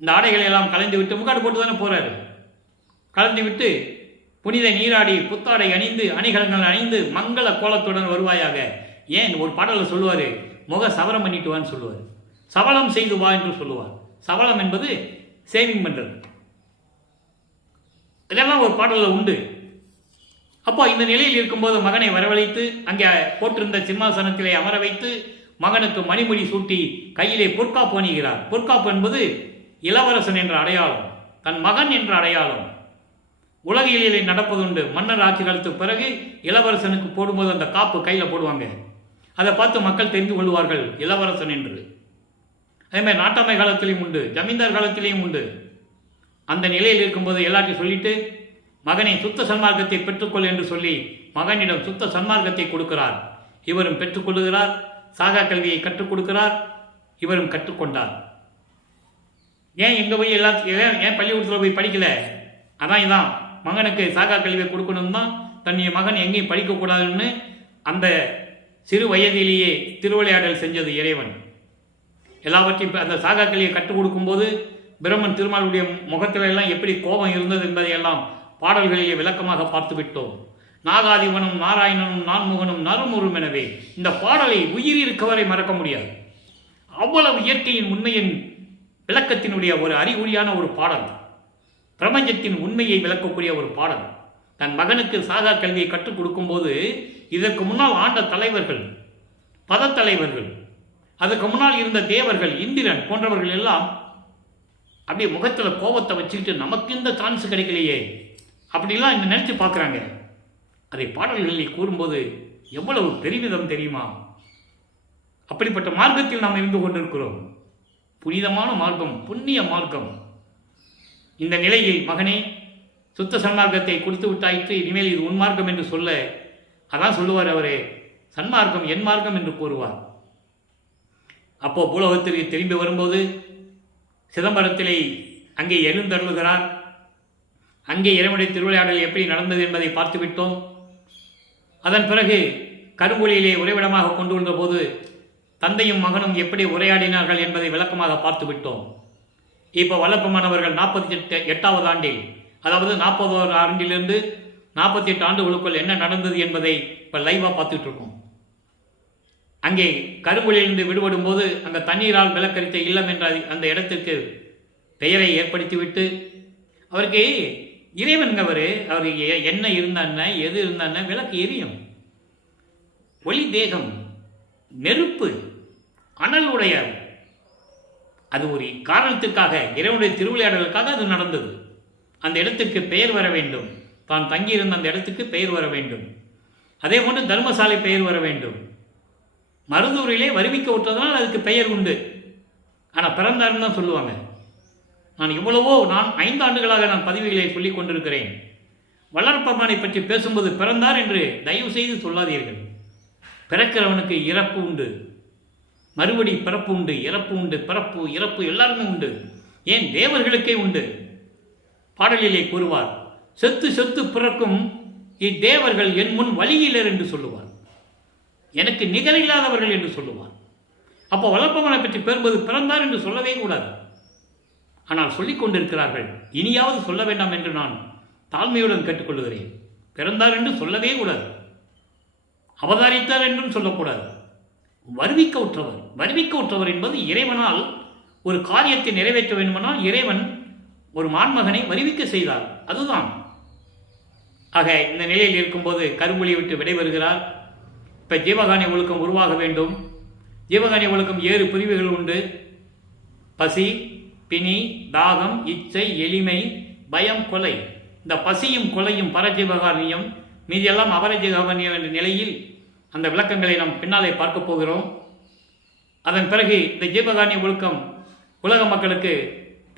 இந்த ஆடைகளை எல்லாம் கலந்து விட்டு, முக்காடு போட்டு தானே போறாரு, கலந்து விட்டு புனித நீராடி புத்தாடை அணிந்து அணிகலங்கள் அணிந்து மங்கள கோலத்துடன் வருவாயாக. ஏன் ஒரு பாடலில் சொல்லுவார், முக சவரம் பண்ணிட்டு வான்னு சொல்லுவார், சவலம் செய்து வா என்று சொல்லுவார். சவலம் என்பது சேவிங் பண்ணுறது. இதெல்லாம் ஒரு பாடலில் உண்டு. அப்போ இந்த நிலையில் இருக்கும்போது மகனை வரவழைத்து அங்கே போட்டிருந்த சிம்மாசனத்திலே அமர வைத்து மகனுக்கு மணிமுடி சூட்டி கையிலே பொற்காப்பு அணிகிறார். பொற்காப்பு என்பது இளவரசன் என்ற அடையாளம், தன் மகன் என்ற அடையாளம். உலகிலே நடப்பதுண்டு. மன்னர் ஆட்சி காலத்துக்கு பிறகு இளவரசனுக்கு போடும்போது அந்த காப்பு கையில் போடுவாங்க. அதை பார்த்து மக்கள் தெரிந்து கொள்வார்கள் இளவரசன் என்று. அதேமாதிரி நாட்டாமை காலத்திலையும் உண்டு, ஜமீன்தார் காலத்திலையும் உண்டு. அந்த நிலையில் இருக்கும்போது எல்லாத்தையும் சொல்லிட்டு மகனை சுத்த சன்மார்க்கத்தை பெற்றுக்கொள் என்று சொல்லி மகனிடம் சுத்த சன்மார்க்கத்தை கொடுக்கிறார். இவரும் பெற்றுக்கொள்ளுகிறார். சாகா கல்வியை கற்றுக் கொடுக்கிறார். இவரும் கற்றுக்கொண்டார். ஏன் எங்கே போய் ஏன் பள்ளிக்கூடத்தில் போய் படிக்கல? இதான் மகனுக்கு சாகா கல்வியை கொடுக்கணும் தான். தன்னுடைய மகன் எங்கேயும் படிக்கக்கூடாதுன்னு அந்த சிறு வயதிலேயே திருவிளையாடல் செஞ்சது இறைவன். எல்லாவற்றையும் அந்த சாகா கல்வியை கற்றுக் கொடுக்கும்போது பிரம்மன் திருமாலுடைய முகத்தில எல்லாம் எப்படி கோபம் இருந்தது என்பதையெல்லாம் பாடல்களிலே விளக்கமாக பார்த்து விட்டோம். நாகாதிபனும் நாராயணனும் நான்முகனும் நறுமுறும் எனவே இந்த பாடலை உயிர் இருக்கவரை மறக்க முடியாது. அவ்வளவு இயற்கையின் உண்மையின் விளக்கத்தினுடைய ஒரு அறிகுறியான ஒரு பாடல், பிரபஞ்சத்தின் உண்மையை விளக்கக்கூடிய ஒரு பாடல். தன் மகனுக்கு சாகா கல்வியை கற்றுக் கொடுக்கும்போது இதற்கு முன்னால் ஆண்ட தலைவர்கள், பதத்தலைவர்கள், அதுக்கு முன்னால் இருந்த தேவர்கள், இந்திரன் போன்றவர்கள் எல்லாம் அப்படியே முகத்தில் கோபத்தை வச்சுக்கிட்டு நமக்கு இந்த சான்ஸ் கிடைக்கலையே அப்படிலாம் இங்கே நினச்சி பார்க்குறாங்க. அதை பாடல்களில் கூறும்போது எவ்வளவு பெருமிதம் தெரியுமா? அப்படிப்பட்ட மார்க்கத்தில் நாம் இருந்து கொண்டிருக்கிறோம். புனிதமான மார்க்கம், புண்ணிய மார்க்கம். இந்த நிலையில் மகனே சுத்த சன்மார்க்கத்தை கொடுத்து விட்டாயிற்று, இனிமேல் இது உன் மார்க்கம் என்று சொல்ல அதான் சொல்லுவார் அவரே, சன்மார்க்கம் என் மார்க்கம் என்று கூறுவார். அப்போ பூலோகத்திற்கு திரும்பி வரும்போது சிதம்பரத்திலே அங்கே எழுந்தருளுகிறார். அங்கே இறைவனுடைய திருவிளையாடல் எப்படி நடந்தது என்பதை பார்த்துவிட்டோம். அதன் பிறகு கருங்குழியிலே உறைவிடமாக கொண்டு வந்த போது தந்தையும் மகனும் எப்படி உரையாடினார்கள் என்பதை விளக்கமாக பார்த்து விட்டோம். இப்போ வல்லப்பமானவர்கள் 48வது ஆண்டில், அதாவது 40வது ஆண்டிலிருந்து 48 ஆண்டுகளுக்குள் என்ன நடந்தது என்பதை இப்போ லைவாக பார்த்துட்டு இருக்கோம். அங்கே கருங்குழியிலிருந்து விடுபடும் போது அங்கே தண்ணீரால் விளக்கரித்த இல்லம் என்ற அந்த இடத்திற்கு பெயரை ஏற்படுத்திவிட்டு அவருக்கு இறைவன் அவர் என்ன இருந்தான எது இருந்தான விளக்கு எரியும். ஒளி தேகம், நெருப்பு, அனல் உடைய, அது ஒரு காரணத்திற்காக, இறைவனுடைய திருவிளையாடலுக்காக அது நடந்தது. அந்த இடத்திற்கு பெயர் வர வேண்டும், தான் தங்கியிருந்த அந்த இடத்துக்கு பெயர் வர வேண்டும். அதே போன்று தர்மசாலை பெயர் வர வேண்டும். மருதூரிலே வருவிக்க விட்டதனால் அதுக்கு பெயர் உண்டு. ஆனால் பிறந்தாருன்னு தான் சொல்லுவாங்க. நான் 5 ஆண்டுகளாக நான் பதிவுகளை சொல்லிக் கொண்டிருக்கிறேன். வளர்ப்பமானை பற்றி பேசும்போது பிறந்தார் என்று தயவு செய்து சொல்லாதீர்கள். பிறக்கிறவனுக்கு இறப்பு உண்டு, மறுபடி பிறப்பு உண்டு, இறப்பு உண்டு, பிறப்பு இறப்பு எல்லாருமே உண்டு. ஏன் தேவர்களுக்கே உண்டு. பாடலிலே கூறுவார், செத்து செத்து பிறக்கும் இத்தேவர்கள் என் முன் வழியிலர் என்று சொல்லுவார். எனக்கு நிகரில்லாதவர்கள் என்று சொல்லுவார். அப்போ வளர்ப்பவனை பற்றி பேசும்போது பிறந்தார் என்று சொல்லவே கூடாது. ஆனால் சொல்லிக் கொண்டிருக்கிறார்கள். இனியாவது சொல்ல வேண்டாம் என்று நான் தாழ்மையுடன் கேட்டுக்கொள்கிறேன். பிறந்தார் என்று சொல்லவே கூடாது. அவதாரித்தார் என்றும் சொல்லக்கூடாது. வருவிக்க உற்றவர் என்பது இறைவனால் ஒரு காரியத்தை நிறைவேற்ற வேண்டுமானால் இறைவன் ஒரு மான்மகனை வருவிக்க செய்தார். அதுதான். ஆக இந்த நிலையில் இருக்கும்போது கருவொளியை விட்டு விடைபெறுகிறார். இப்போ ஜீவகாணி ஒழுக்கம் உருவாக வேண்டும். ஜீவகாணி ஒழுக்கம் 7 பிரிவுகள் உண்டு. பசி, பிணி, தாகம், இச்சை, எளிமை, பயம், கொலை. இந்த பசியும் கொலையும் பரஜீவகாரணியம், மீதியெல்லாம் அபரஜீவகாரணியம் என்ற நிலையில் அந்த விளக்கங்களை நாம் பின்னாலே பார்க்க போகிறோம். அதன் பிறகு இந்த ஜீவகாரணிய ஒழுக்கம் உலக மக்களுக்கு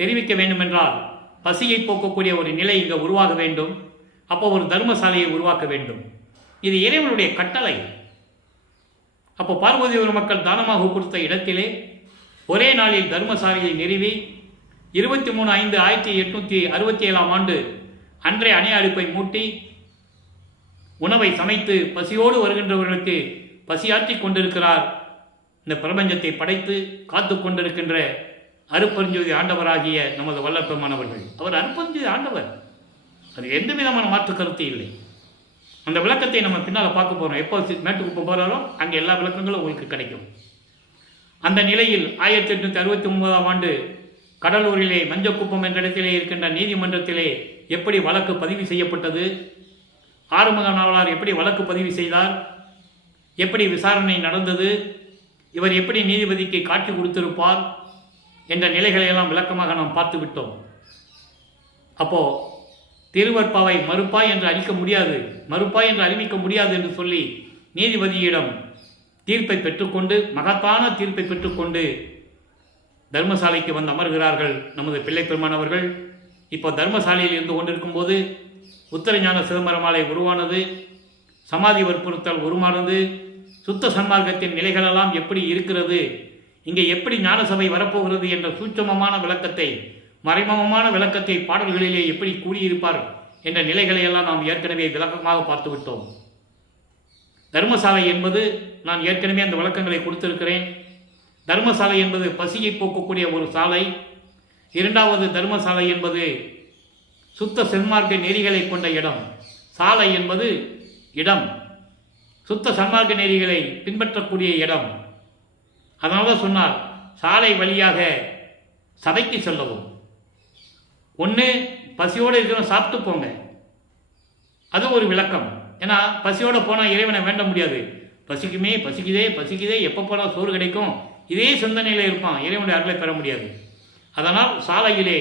தெரிவிக்க வேண்டுமென்றால் பசியை போக்கக்கூடிய ஒரு நிலை இங்கே உருவாக வேண்டும். அப்போ ஒரு தர்மசாலையை உருவாக்க வேண்டும். இது இறைவனுடைய கட்டளை. அப்போ பார்வதியூர் மக்கள் தானமாக கொடுத்த இடத்திலே ஒரே நாளில் தர்மசாலையை நிறுவி 23/5/1867 ஆண்டு அன்றைய அணை அடுப்பை மூட்டி உணவை சமைத்து பசியோடு வருகின்றவர்களுக்கு பசியாற்றி கொண்டிருக்கிறார். இந்த பிரபஞ்சத்தை படைத்து காத்து கொண்டிருக்கின்ற அருப்பெருஞ்சோதி ஆண்டவராகிய நமது வல்லற்பெருமானவர்கள். அவர் அருப்பெருஞ்சோதி ஆண்டவர், அது எந்த விதமான மாற்று கருத்து இல்லை. அந்த விளக்கத்தை நம்ம பின்னால் பார்க்க போகிறோம். எப்போ மேட்டுக்குப்பம் போகிறாரோ அங்கே எல்லா விளக்கங்களும் உங்களுக்கு கிடைக்கும். அந்த நிலையில் 1869 ஆண்டு கடலூரிலே மஞ்சக்குப்பம் என்ற இடத்திலே இருக்கின்ற நீதிமன்றத்திலே எப்படி வழக்கு பதிவு செய்யப்பட்டது, ஆறுமுக நாவலார் எப்படி வழக்கு பதிவு செய்தார், எப்படி விசாரணை நடந்தது, இவர் எப்படி நீதிபதிக்கு காட்சி கொடுத்திருப்பார் என்ற நிலைகளை எல்லாம் விளக்கமாக நாம் பார்த்து விட்டோம். அப்போ திருவற்பாவை மறுப்பாய் என்று அறிவிக்க முடியாது என்று சொல்லி நீதிபதியிடம் தீர்ப்பை பெற்றுக்கொண்டு, மகத்தான தீர்ப்பை பெற்றுக்கொண்டு தர்மசாலைக்கு வந்து அமர்கிறார்கள் நமது பிள்ளை பெருமானவர்கள். இப்போ தர்மசாலையில் இருந்து கொண்டிருக்கும் போது உத்தரஞான சிதம்பரமாலை உருவானது, சமாதி வற்புறுத்தல் உருமானது, சுத்த சன்மார்க்கத்தின் நிலைகளெல்லாம் எப்படி இருக்கிறது, இங்கே எப்படி ஞானசபை வரப்போகிறது என்ற சூட்சமமான விளக்கத்தை, மறைமுகமான விளக்கத்தை பாடல்களிலே எப்படி கூறியிருப்பார் என்ற நிலைகளை எல்லாம் நாம் ஏற்கனவே விளக்கமாக பார்த்து விட்டோம். தர்மசாலை என்பது நான் ஏற்கனவே அந்த விளக்கங்களை கொடுத்திருக்கிறேன். தர்மசாலை என்பது பசியை போக்கக்கூடிய ஒரு சாலை. 2வது தர்மசாலை என்பது சுத்த சன்மார்க்க நெறிகளை கொண்ட இடம். சாலை என்பது இடம், சுத்த சன்மார்க்க நெறிகளை பின்பற்றக்கூடிய இடம். அதனால தான் சொன்னார், சாலை வழியாக சபைக்கு செல்லவும். ஒன்று பசியோடு இருக்கிறோம், சாப்பிட்டு போங்க, அது ஒரு விளக்கம். ஏன்னா பசியோடு போனால் இறைவனை வேண்ட முடியாது. பசிக்குதே எப்போ போனால் சோறு கிடைக்கும், இதே சிந்தனையில் இருப்பான், இறைவனுடைய அருளை பெற முடியாது. அதனால் சாலையிலே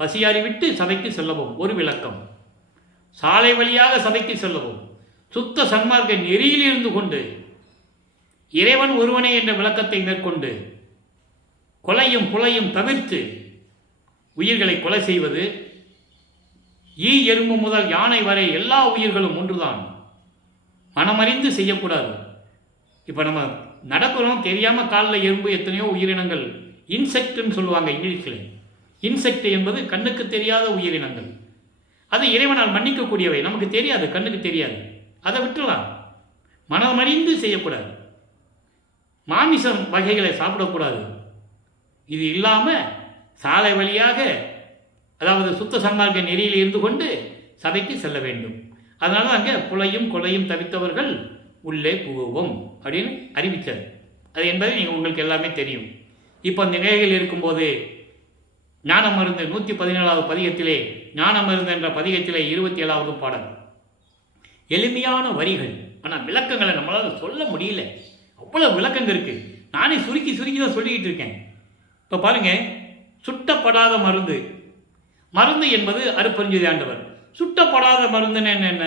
பசியாறி விட்டு சபைக்கு செல்லவும் ஒரு விளக்கம். சாலை வழியாக சபைக்கு செல்லவும், சுத்த சன்மார்க்க நெறியில் இருந்து கொண்டு இறைவன் ஒருவனே என்ற விளக்கத்தை மேற்கொண்டு கொலையும் புலையும் தவிர்த்து உயிர்களை கொலை செய்வது, ஈ எறும்பு முதல் யானை வரை எல்லா உயிர்களும் ஒன்றுதான், மனமறிந்து செய்யக்கூடாது. இப்போ நம்ம நடக்கிறோம், தெரியாமல் காலில் எறும்பு, எத்தனையோ உயிரினங்கள், இன்செக்ட்னு சொல்லுவாங்க இங்கிலீஷில். இன்செக்ட் என்பது கண்ணுக்கு தெரியாத உயிரினங்கள். அது இறைவனால் மன்னிக்கக்கூடியவை, நமக்கு தெரியாது, கண்ணுக்கு தெரியாது, அதை விட்டுலாம். மனமறிந்து செய்யக்கூடாது. மாமிசம் வகைகளை சாப்பிடக்கூடாது. இது இல்லாமல் சாலை வழியாக, அதாவது சுத்த சன்மார்க்க நெறியில் இருந்து கொண்டு சபைக்கு செல்ல வேண்டும். அதனால அங்கே புலையும் கொலையும் தவித்தவர்கள் உள்ளே புகுவோம் அப்படின்னு அறிவித்தார். அது என்பதை உங்களுக்கு எல்லாமே தெரியும். இப்போ அந்த நிலையில் இருக்கும்போது ஞானமருந்து 117வது பதிகத்திலே, ஞானமருந்து என்ற பதிகத்திலே 27வது பாடல். எளிமையான வரிகள், ஆனால் விளக்கங்களை நம்மளால் சொல்ல முடியல. அவ்வளோ விளக்கங்கள் இருக்குது. நானே சுருக்கி சுருக்கி தான் சொல்லிக்கிட்டு இருக்கேன். இப்போ பாருங்க, சுட்டப்படாத மருந்து. மருந்து என்பது அருட்பெருஞ்ஜோதி ஆண்டவர். சுட்டப்படாத மருந்துன்னு என்ன?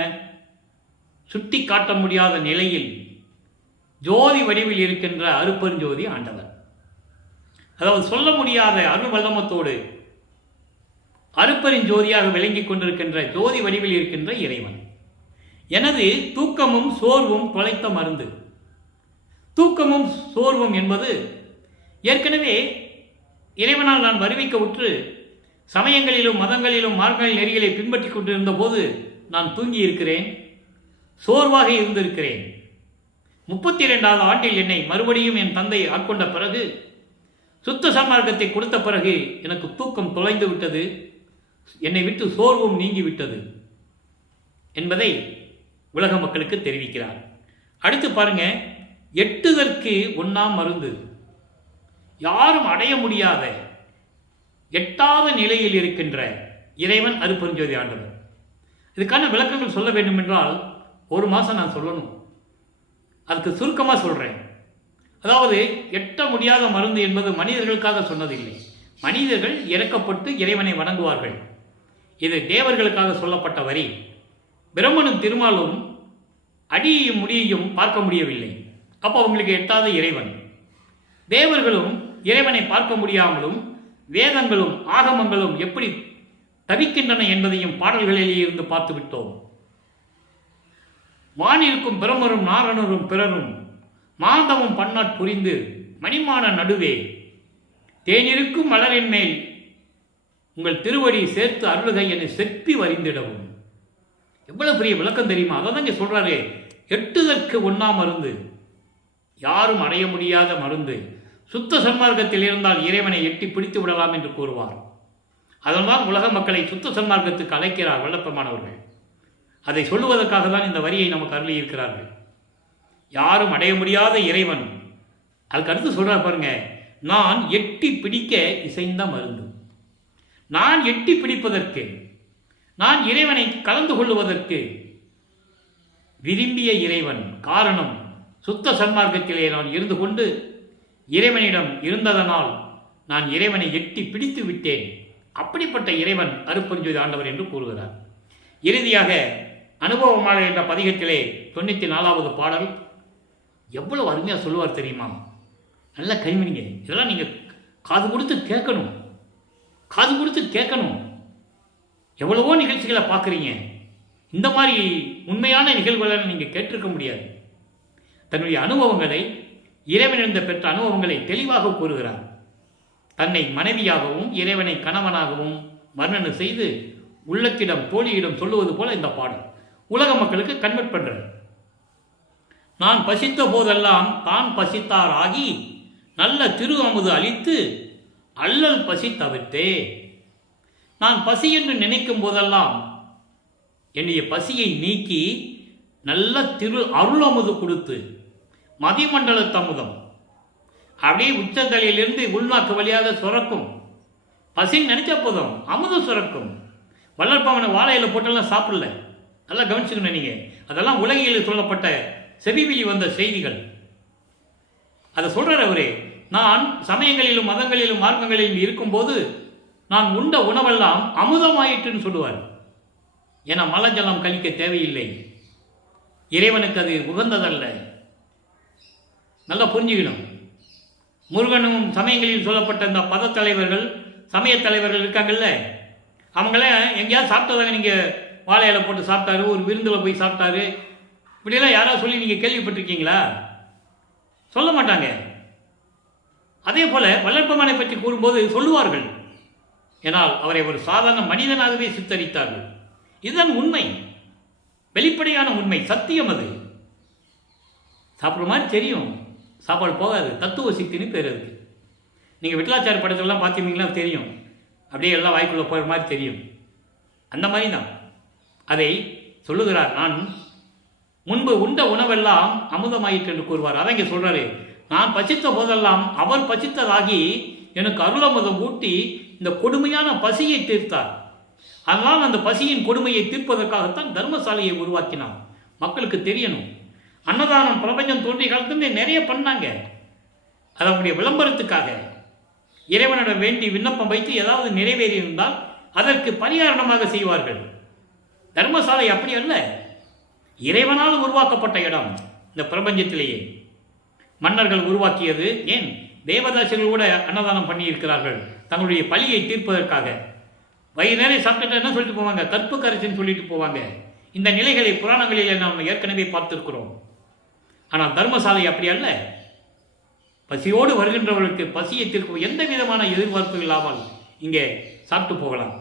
சுட்டி காட்ட முடியாத நிலையில் ஜோதி வடிவில் இருக்கின்ற அருட்பெருஞ்ஜோதி ஆண்டவர். அதாவது சொல்ல முடியாத அருள் வல்லமத்தோடு அருட்பெருஞ்சோதியாக விளங்கி கொண்டிருக்கின்ற ஜோதி வடிவில் இருக்கின்ற இறைவன். எனது தூக்கமும் சோர்வும் தொலைத்த மருந்து. தூக்கமும் சோர்வும் என்பது ஏற்கனவே இறைவனால் நான் வருவிக்க உற்று சமயங்களிலும் மதங்களிலும் மார்க்க நெறிகளை பின்பற்றி கொண்டிருந்த போது நான் தூங்கி இருக்கிறேன், சோர்வாக இருந்திருக்கிறேன். 32வது ஆண்டில் என்னை மறுபடியும் என் தந்தை ஆட்கொண்ட பிறகு, சுத்த சன்மார்க்கத்தை கொடுத்த பிறகு எனக்கு தூக்கம் தொலைந்து விட்டது, என்னை விட்டு சோர்வும் நீங்கிவிட்டது என்பதை உலக மக்களுக்கு தெரிவிக்கிறார். அடுத்து பாருங்க, எட்டுதற்கு ஒண்ணாம் மருந்து. யாரும் அடைய முடியாத எட்டாத நிலையில் இருக்கின்ற இறைவன் அருட்பெருஞ்சோதி ஆண்டவர். இதுக்கான விளக்கங்கள் சொல்ல வேண்டும் என்றால் 1 மாதம் நான் சொல்லணும். அதுக்கு சுருக்கமாக சொல்கிறேன். அதாவது எட்ட முடியாத மருந்து என்பது மனிதர்களுக்காக சொன்னதில்லை. மனிதர்கள் இறக்கப்பட்டு இறைவனை வணங்குவார்கள். இது தேவர்களுக்காக சொல்லப்பட்ட வரி. பிரம்மனும் திருமாலும் அடியையும் முடியையும் பார்க்க முடியவில்லை. அப்போ அவங்களுக்கு எட்டாத இறைவன். தேவர்களும் இறைவனை பார்க்க முடியாமலும் வேதங்களும் ஆகமங்களும் எப்படி தவிக்கின்றன என்பதையும் பாடல்களிலே இருந்து பார்த்து விட்டோம். வானிருக்கும் பிரமரும் நாரணரும் பிறரும் மாதவம் பன்னாட் புரிந்து மணிமான நடுவே தேனிருக்கும் மலரின் மேல் உங்கள் திருவடி சேர்த்து அருள்கை என்னை செப்பி வரிந்திடவும். எவ்வளவு பெரிய விளக்கம் தெரியுமா? அதை தான் இங்கே சொல்றாரு. எட்டுதற்கு ஒண்ணாம் மருந்து, யாரும் அடைய முடியாத மருந்து. சுத்த சன்மார்க்கத்தில் இருந்தால் இறைவனை எட்டி பிடித்து விடலாம் என்று கூறுவார். அதனால் உலக மக்களை சுத்த சன்மார்க்கத்துக்கு அழைக்கிறார் வல்லப்பெருமானவர்கள். அதை சொல்லுவதற்காக தான் இந்த வரியை நமக்கு அருளி இருக்கிறார்கள். யாரும் அடைய முடியாத இறைவன். அதுக்கு அடுத்து சொல்றார் பாருங்க, நான் எட்டி பிடிக்க இசைந்த மருந்து. நான் எட்டி பிடிப்பதற்கு, நான் இறைவனை கலந்து கொள்ளுவதற்கு விரும்பிய இறைவன். காரணம், சுத்த சன்மார்க்கத்திலே நான் இருந்து கொண்டு இறைவனிடம் இருந்ததனால் நான் இறைவனை எட்டி பிடித்து விட்டேன். அப்படிப்பட்ட இறைவன் அருட்பெருஞ்சோதி ஆண்டவர் என்று கூறுகிறார். இறுதியாக அனுபவமாக என்ற பதிகத்திலே 94வது பாடல் எவ்வளவு அருமையாக சொல்லுவார் தெரியுமா? நல்லா கைமணிங்க. இதெல்லாம் நீங்கள் காது கொடுத்து கேட்கணும், காது கொடுத்து கேட்கணும். எவ்வளவோ நிகழ்ச்சிகளை பார்க்குறீங்க, இந்த மாதிரி உண்மையான நிகழ்வுகளை நீங்கள் கேட்டிருக்க முடியாது. தன்னுடைய அனுபவங்களை, இறைவனிடம் பெற்ற அனுபவங்களை தெளிவாக கூறுகிறார். தன்னை மனைவியாகவும் இறைவனை கணவனாகவும் வர்ணனை செய்து உள்ளத்திடம் தோழியிடம் சொல்லுவது போல இந்த பாடல் உலக மக்களுக்கு கன்வெர்ட் பண்றார். நான் பசித்த போதெல்லாம் தான் பசித்தார் ஆகி நல்ல திரு அமுது அளித்து அல்லல் பசி தவிர்த்தே. நான் பசி என்று நினைக்கும் போதெல்லாம் என்னுடைய பசியை நீக்கி நல்ல திரு அருள் அமுது கொடுத்து, மதிமண்டல அமுதம் அப்படியே உச்சந்தலையிலிருந்து உள்நாக்கு வழியாக சுரக்கும். பசின்னு நினைச்ச போதும் அமுதம் சுரக்கும். வளர்ப்பவனை வாழையில போட்டெல்லாம் சாப்பிடல. நல்லா கவனிச்சுக்கணும் நீங்க. அதெல்லாம் உலகில் சொல்லப்பட்ட செவிவெளி வந்த செய்திகள். அதை சொல்றார் அவரே. நான் சமயங்களிலும் மதங்களிலும் மார்க்கங்களிலும் இருக்கும்போது நான் உண்ட உணவெல்லாம் அமுதமாயிட்டுன்னு சொல்லுவார். ஏன்னா மலஜலம் கழிக்க தேவையில்லை, இறைவனுக்கு அது உகந்ததல்ல. நல்லா புரிஞ்சுக்கணும். முருகனும் சமயங்களில் சொல்லப்பட்ட இந்த பத தலைவர்கள், சமய தலைவர்கள் இருக்காங்கல்ல, அவங்கள எங்கேயாவது சாப்பிட்டதாங்க நீங்கள் வாழையில போட்டு சாப்பிட்டாரு, ஒரு விருந்தில் போய் சாப்பிட்டாரு, இப்படியெல்லாம் யாராவது சொல்லி நீங்கள் கேள்விப்பட்டிருக்கீங்களா? சொல்ல மாட்டாங்க. அதே போல வல்லற்பெருமானை பற்றி கூறும்போது சொல்லுவார்கள். ஏனால் அவரை ஒரு சாதாரண மனிதனாகவே சித்தரித்தார்கள். இதுதான் உண்மை, வெளிப்படையான உண்மை, சத்தியம். அது சாப்பிட்ற மாதிரி தெரியும், சாப்பாடு போகாது. தத்துவ சித்தின்னு பேர் இருக்கு. நீங்கள் விட்டலாச்சார படத்துலலாம் பார்த்தீங்கன்னா தெரியும், அப்படியே எல்லாம் வாய்க்குள்ளே போகிற மாதிரி தெரியும். அந்த மாதிரி தான் அதை சொல்லுகிறார். நான் முன்பு உண்ட உணவெல்லாம் அமுதமாயிற்று என்று கூறுவார். அதை இங்கே சொல்கிறாரு. நான் பசித்த போதெல்லாம் அவர் பசித்ததாகி எனக்கு அருளமுதம் ஊட்டி இந்த கொடுமையான பசியை தீர்த்தார். அதனால் அந்த பசியின் கொடுமையை தீர்ப்பதற்காகத்தான் தர்மசாலையை உருவாக்கினார். மக்களுக்கு தெரியணும். அன்னதானம் பிரபஞ்சம் தோன்றிய காலத்துலேருந்து நிறைய பண்ணாங்க. அது அவங்களுடைய விளம்பரத்துக்காக. இறைவனிடம் வேண்டி விண்ணப்பம் வைத்து ஏதாவது நிறைவேறியிருந்தால் அதற்கு பரிகாரணமாக செய்வார்கள். தர்மசாலை அப்படி அல்ல, இறைவனால் உருவாக்கப்பட்ட இடம். இந்த பிரபஞ்சத்திலேயே மன்னர்கள் உருவாக்கியது. ஏன் தேவதாசிகள் கூட அன்னதானம் பண்ணியிருக்கிறார்கள் தங்களுடைய பழியை தீர்ப்பதற்காக. வயிறு நிறைய சாப்பிட்டுட்டு என்ன சொல்லிட்டு போவாங்க? கற்பு கரைச்சின்னு சொல்லிட்டு போவாங்க. இந்த நிலைகளை புராணங்களிலே நாம் ஏற்கனவே பார்த்திருக்கிறோம். ஆனால் தர்மசாலை அப்படி அல்ல. பசியோடு வருகின்றவர்களுக்கு பசியை தீர்க்கும் எந்த விதமான எதிர்பார்ப்பு இல்லாமல் இங்கே சாப்பிட்டு போகலாம்.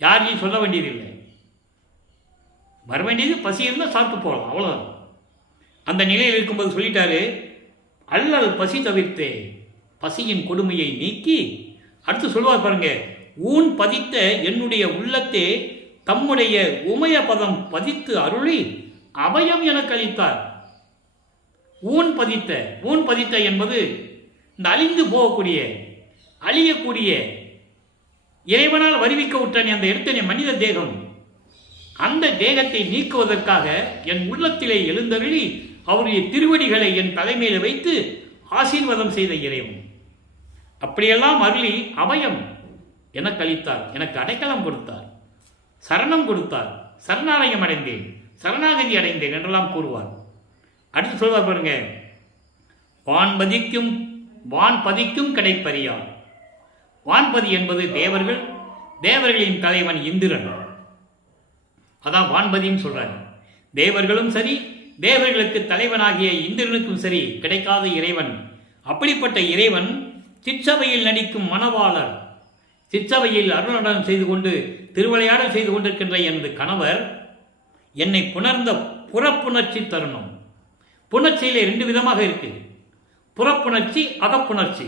யாரையும் சொல்ல வேண்டியதில்லை. வர வேண்டியது பசி இருந்தால் சாப்பிட்டு போகலாம், அவ்வளோதான். அந்த நிலையில் இருக்கும்போது சொல்லிட்டாரு, அல்லல் பசி தவிர்த்தே பசியின் கொடுமையை நீக்கி. அடுத்து சொல்வார் பாருங்க, ஊன் பதித்த என்னுடைய உள்ளத்தே தம்முடைய உமய பதம் பதித்து அருளி அபயம் எனக்கு அளித்தார். ஊன் பதித்த என்பது இந்த அழிந்து போகக்கூடிய அழியக்கூடிய இறைவனால் வருவிக்க விட்டானே அந்த எடுத்தனே மனித தேகம். அந்த தேகத்தை நீக்குவதற்காக என் உள்ளத்திலே எழுந்தருளி அவருடைய திருவடிகளை என் தலைமையில் வைத்து ஆசீர்வாதம் செய்த இறைவன். அப்படியெல்லாம் அருளி அபயம் எனக்கு அளித்தார், எனக்கு அடைக்கலம் கொடுத்தார், சரணம் கொடுத்தார், சரணாலயம் அடைந்தேன், சரணாகதி அடைந்தேன் என்றெல்லாம் கூறுவார். அடுத்து சொல்வார் பாருங்க, வான்பதிக்கும் கிடைப்பறியார். வான்பதி என்பது தேவர்கள், தேவர்களின் தலைவன் இந்திரன். அதான் வான்பதின்னு சொல்றாங்க. தேவர்களும் சரி, தேவர்களுக்கு தலைவனாகிய இந்திரனுக்கும் சரி கிடைக்காத இறைவன். அப்படிப்பட்ட இறைவன் சிற்சபையில் நடிக்கும் மணவாளர். சிற்சபையில் அருள்நடனம் செய்து கொண்டு திருவிளையாடல் செய்து கொண்டிருக்கின்ற எனது கணவர் என்னை புணர்ந்த புறப்புணர்ச்சி தருணம். புணர்ச்சியிலே 2 விதமாக இருக்கு. புறப்புணர்ச்சி, அகப்புணர்ச்சி.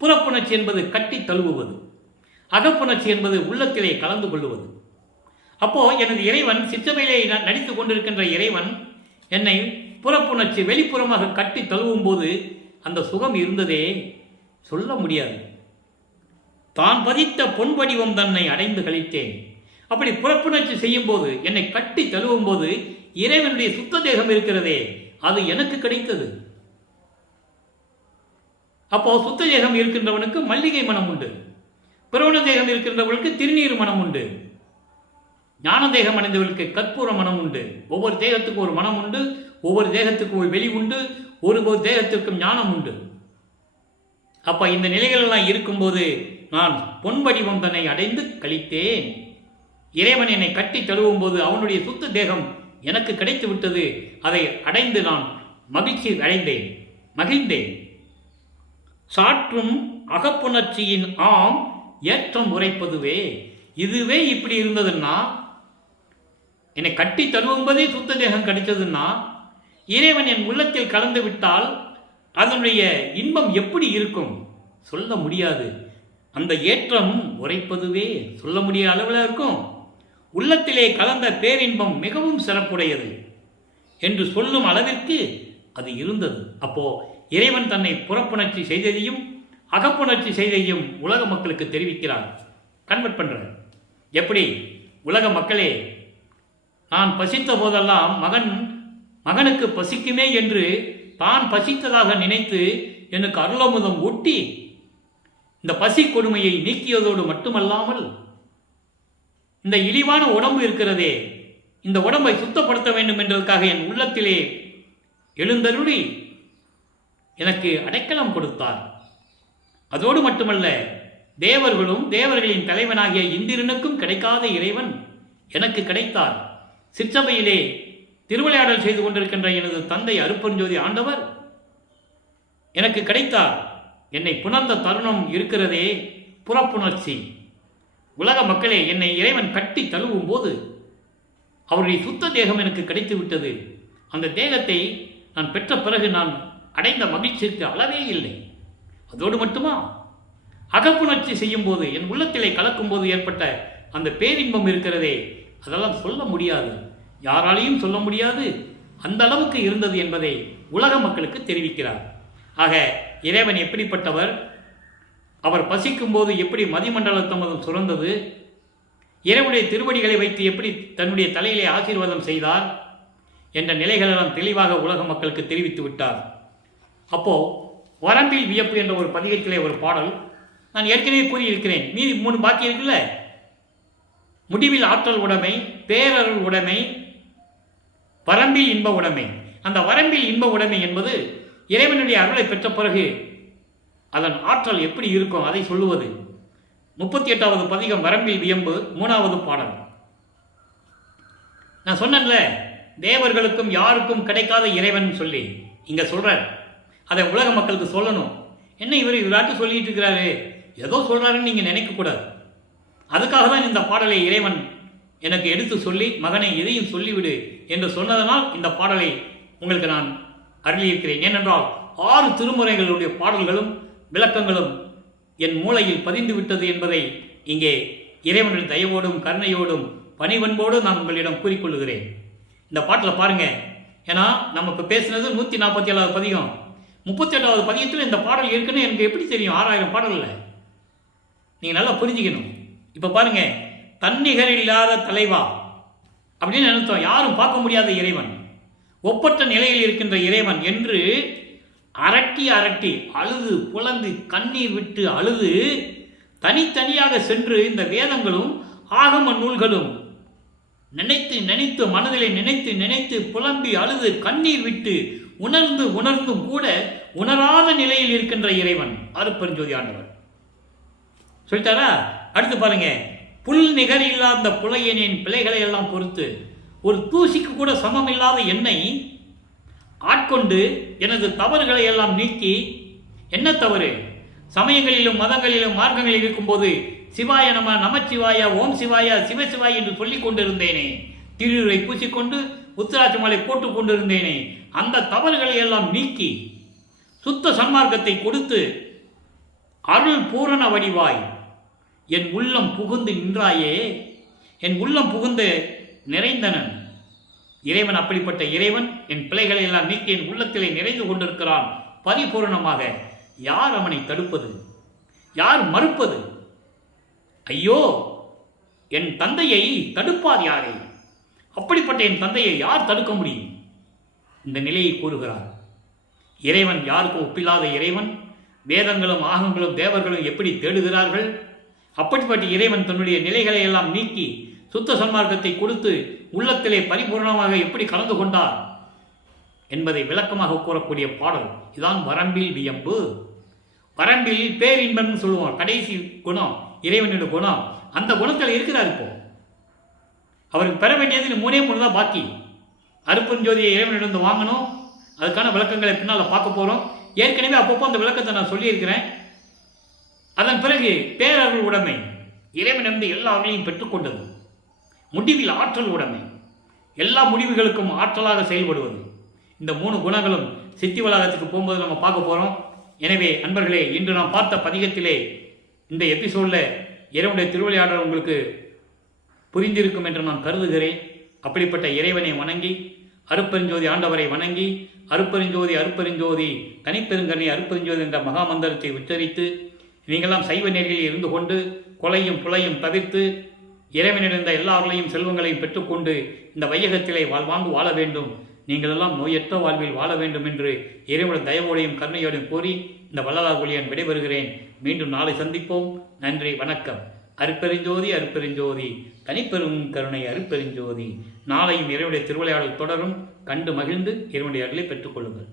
புறப்புணர்ச்சி என்பது கட்டி தழுவுவது, அகப்புணர்ச்சி என்பது உள்ளத்திலே கலந்து கொள்ளுவது. அப்போ எனது இறைவன் சிற்றபையிலே நடித்து கொண்டிருக்கின்ற இறைவன் என்னை புறப்புணர்ச்சி வெளிப்புறமாக கட்டி தழுவும் போது அந்த சுகம் இருந்ததே சொல்ல முடியாது. தான் பதித்த பொன் வடிவம் தன்னை அடைந்து கழித்தேன். அப்படி புறப்புணர்ச்சி செய்யும் போது, என்னை கட்டி தழுவும் போது இறைவனுடைய சுத்த தேகம் இருக்கிறதே அது எனக்கு கிடைத்தது. அப்போ சுத்த தேகம் இருக்கின்றவனுக்கு மல்லிகை மனம் உண்டு, பிரவண தேகம் இருக்கின்றவர்களுக்கு திருநீர் மனம் உண்டு, ஞான தேகம் அடைந்தவர்களுக்கு கற்பூர மனம் உண்டு. ஒவ்வொரு தேகத்துக்கும் ஒரு மனம் உண்டு, ஒவ்வொரு தேகத்துக்கும் ஒரு வெளி உண்டு, ஒவ்வொரு தேகத்திற்கும் ஞானம் உண்டு. அப்ப இந்த நிலைகளெல்லாம் இருக்கும்போது நான் பொன் வடிவம் தன்னை அடைந்து கழித்தேன். இறைவன் என்னை கட்டி தழுவும் போது அவனுடைய சுத்த தேகம் எனக்கு கிடைத்து விட்டது. அதை அடைந்து நான் மகிழ்ச்சி அடைந்தேன், மகிழ்ந்தேன். சாற்றும் அகப்புணர்ச்சியின் ஆம் ஏற்றம் உரைப்பதுவே. இதுவே இப்படி இருந்ததுன்னா, என்னை கட்டி தழுவும்போதே சுத்த தேகம் கிடைச்சதுன்னா, இறைவன் என் உள்ளத்தில் கலந்து விட்டால் அதனுடைய இன்பம் எப்படி இருக்கும் சொல்ல முடியாது. அந்த ஏற்றம் உரைப்பதுவே சொல்ல முடியாத அளவில் இருக்கும். உள்ளத்திலே கலந்த பேரின்பம் மிகவும் சிறப்புடையது என்று சொல்லும் அளவிற்கு அது இருந்தது. அப்போ இறைவன் தன்னை புறப்புணர்ச்சி செய்ததையும் அகப்புணர்ச்சி செய்ததையும் உலக மக்களுக்கு தெரிவிக்கிறார், கன்வெர்ட் பண்றார். எப்படி? உலக மக்களே, நான் பசித்த போதெல்லாம் மகனுக்கு பசிக்குமே என்று தான் பசித்ததாக நினைத்து எனக்கு அருளமுதம் ஊட்டி இந்த பசி கொடுமையை நீக்கியதோடு மட்டுமல்லாமல், இந்த இழிவான உடம்பு இருக்கிறதே, இந்த உடம்பை சுத்தப்படுத்த வேண்டும் என்றதற்காக என் உள்ளத்திலே எழுந்தருளி எனக்கு அடைக்கலம் கொடுத்தார். அதோடு மட்டுமல்ல, தேவர்களும் தேவர்களின் தலைவனாகிய இந்திரனுக்கும் கிடைக்காத இறைவன் எனக்கு கிடைத்தார். சிற்றபையிலே திருவிளையாடல் செய்து கொண்டிருக்கின்ற எனது தந்தை அருப்பெருஞ்சோதி ஆண்டவர் எனக்கு கிடைத்தார். என்னை புணர்ந்த தருணம் இருக்கிறதே புறப்புணர்ச்சி. உலக மக்களே, என்னை இறைவன் கட்டி தழுவும் போது அவருடைய சுத்த தேகம் எனக்கு கிடைத்து விட்டது. அந்த தேகத்தை நான் பெற்ற பிறகு நான் அடைந்த மகிழ்ச்சிக்கு அளவே இல்லை. அதோடு மட்டுமா, அகப்புணர்ச்சி செய்யும் போது, என் உள்ளத்திலே கலக்கும் போது ஏற்பட்ட அந்த பேரின்பம் இருக்கிறதே, அதெல்லாம் சொல்ல முடியாது, யாராலையும் சொல்ல முடியாது. அந்த அளவுக்கு இருந்தது என்பதை உலக மக்களுக்கு தெரிவிக்கிறார். ஆக இறைவன் எப்படிப்பட்டவர்? அவர் பசிக்கும் போது எப்படி மதிமண்டலத்தமதும் சுரந்தது, இறைவனுடைய திருவடிகளை வைத்து எப்படி தன்னுடைய தலையிலே ஆசீர்வாதம் செய்தார் என்ற நிலைகளெல்லாம் தெளிவாக உலக மக்களுக்கு தெரிவித்து விட்டார். அப்போ வரம்பில் வியப்பு என்ற ஒரு பதிகத்திலே ஒரு பாடல் நான் ஏற்கனவே கூறியிருக்கிறேன். மீதி 3 பாக்கி இருக்குல்ல. முடிவில் ஆற்றல் உடைமை, பேரருள் உடைமை, வரம்பில் இன்ப உடைமை. அந்த வரம்பில் இன்ப உடைமை என்பது இறைவனுடைய அருளை பெற்ற பிறகு அதன் ஆற்றல் எப்படி இருக்கும் அதை சொல்லுவது. 38வது பதிகம் வரம்பில் வியம்பு 3வது பாடல். நான் சொன்னேன்ல, தேவர்களுக்கும் யாருக்கும் கிடைக்காத இறைவன் சொல்லி இங்க சொல்றார். அதை உலக மக்களுக்கு சொல்லணும். என்ன இவராட்டு சொல்லிட்டு இருக்கிறாரு, ஏதோ சொல்றாருன்னு நீங்க நினைக்க கூடாது. அதுக்காக தான் இந்த பாடலை இறைவன் எனக்கு எடுத்து சொல்லி, மகனை எதையும் சொல்லிவிடு என்று சொன்னதனால் இந்த பாடலை உங்களுக்கு நான் அருளியிருக்கிறேன். ஏனென்றால் 6 திருமுறைகளுடைய பாடல்களும் விளக்கங்களும் என் மூளையில் பதிந்து விட்டது என்பதை இங்கே இறைவனின் தயவோடும் கருணையோடும் பணிவன்போடு நான் உங்களிடம் கூறிக்கொள்ளுகிறேன். இந்த பாட்டில் பாருங்க. ஏன்னா நம்ம இப்போ பேசுனது 147வது பதிகம். 38வது பதிகத்தில் இந்த பாடல் இருக்குன்னு எனக்கு எப்படி தெரியும்? 6000 பாடல்ல. நீங்கள் நல்லா புரிஞ்சுக்கணும். இப்போ பாருங்க, தன்னிகர் இல்லாத தலைவா அப்படின்னு நினைத்தோம். யாரும் பார்க்க முடியாத இறைவன், ஒப்பற்ற நிலையில் இருக்கின்ற இறைவன் என்று அரட்டி அரட்டி அழுது புலந்து கண்ணீர் விட்டு அழுது தனித்தனியாக சென்று இந்த வேதங்களும் ஆகம நூல்களும் நினைத்து நினைத்து மனதிலே நினைத்து நினைத்து புலம்பி அழுது கண்ணீர் விட்டு உணர்ந்து உணர்ந்தும் கூட உணராத நிலையில் இருக்கின்ற இறைவன் அருட்பெருஞ்சோதி ஆண்டவர் சொல்லிட்டாரா. அடுத்து பாருங்க, புல் நிகர் இல்லாத புலையனின் பிழைகளை எல்லாம் பொறுத்து ஒரு தூசிக்கு கூட சமம் இல்லாத என்னை ஆட்கொண்டு எனது தவறுகளை எல்லாம் நீக்கி, என்ன தவறு? சமயங்களிலும் மதங்களிலும் மார்க்கங்களில் இருக்கும்போது சிவாய நம, நமச்சிவாய, ஓம் சிவாய, சிவசிவாய் என்று சொல்லிக் கொண்டிருந்தேனே, திருநீரை பூசிக்கொண்டு உத்திராட்ச மாலை போட்டுக் கொண்டிருந்தேனே, அந்த தவறுகளை எல்லாம் நீக்கி சுத்த சன்மார்க்கத்தை கொடுத்து அருள் பூரண வடிவாய் என் உள்ளம் புகுந்து நின்றாயே, என் உள்ளம் புகுந்து நிறைந்தனன் இறைவன். அப்படிப்பட்ட இறைவன் என் பிழைகளை எல்லாம் நீக்கி என் உள்ளத்திலே நிறைந்து கொண்டிருக்கிறான் பரிபூரணமாக. யார் அவனை தடுப்பது? யார் மறுப்பது? ஐயோ, என் தந்தையை தடுப்பார் யாரை? அப்படிப்பட்ட என் தந்தையை யார் தடுக்க முடியும்? இந்த நிலையை கூறுகிறார் இறைவன். யாருக்கும் ஒப்பில்லாத இறைவன். வேதங்களும் ஆகங்களும் தேவர்களும் எப்படி தேடுகிறார்கள், அப்படிப்பட்ட இறைவன் தன்னுடைய நிலைகளை எல்லாம் நீக்கி சுத்த சன்மார்க்கத்தை கொடுத்து உள்ளத்திலே பரிபூர்ணமாக எப்படி கலந்து கொண்டார் என்பதை விளக்கமாக கூறக்கூடிய பாடல் இதான் வரம்பில் வியம்பு. வரம்பில் பேரின்பம்னு சொல்லுவோம். கடைசி குணம் இறைவனுடைய குணம். அந்த குணத்தில் இருக்கிறார். இப்போ அவருக்கு பெற வேண்டியது 3 தான் பாக்கி. அருட்பெருஞ்சோதியை இறைவனிடம் வாங்கணும். அதுக்கான விளக்கங்களை பின்னால் பார்க்க போகிறோம். ஏற்கனவே அப்பப்போ அந்த விளக்கத்தை நான் சொல்லியிருக்கிறேன். அதன் பிறகு பேரருள் உடைமை, இறைவனிடம் எல்லா அருளையும் பெற்றுக்கொண்டது. முடிவில் ஆற்றல் உடைமை, எல்லா முடிவுகளுக்கும் ஆற்றலாக செயல்படுவது. இந்த 3 குணங்களும் சித்தி வளாகத்துக்கு போகும்போது நம்ம பார்க்க போகிறோம். எனவே அன்பர்களே, இன்று நாம் பார்த்த பதிகத்திலே இந்த எபிசோடில் இறைவனுடைய திருவிளையாடல் உங்களுக்கு புரிந்திருக்கும் என்று நான் கருதுகிறேன். அப்படிப்பட்ட இறைவனை வணங்கி, அருட்பெருஞ்சோதி ஆண்டவரை வணங்கி, அருட்பெருஞ்சோதி அருட்பெருஞ்சோதி தனிப்பெருங்கருணை அருட்பெருஞ்சோதி என்ற மகாமந்திரத்தை உச்சரித்து நீங்களாம் சைவ நெறியில் இருந்து கொண்டு கொலையும் புலையும் தவிர்த்து இறைவனிருந்த எல்லா அருளையும் செல்வங்களையும் பெற்றுக்கொண்டு இந்த வையகத்திலே வாழ்வாங்கு வாழ வேண்டும். நீங்களெல்லாம் நோயற்ற வாழ்வில் வாழ வேண்டும் என்று இறைவனுடைய தயவோடையும் கருணையோடையும் கூறி இந்த வள்ளலார் ஒளியன் விடைபெறுகிறேன். மீண்டும் நாளை சந்திப்போம். நன்றி, வணக்கம். அருட்பெருஞ்சோதி அருட்பெருஞ்சோதி தனிப்பெரும் கருணை அருட்பெருஞ்சோதி. நாளையும் இறைவனுடைய திருவிளையாடல் தொடரும். கண்டு மகிழ்ந்து இறைவனுடைய அருளை பெற்றுக்கொள்ளுங்கள்.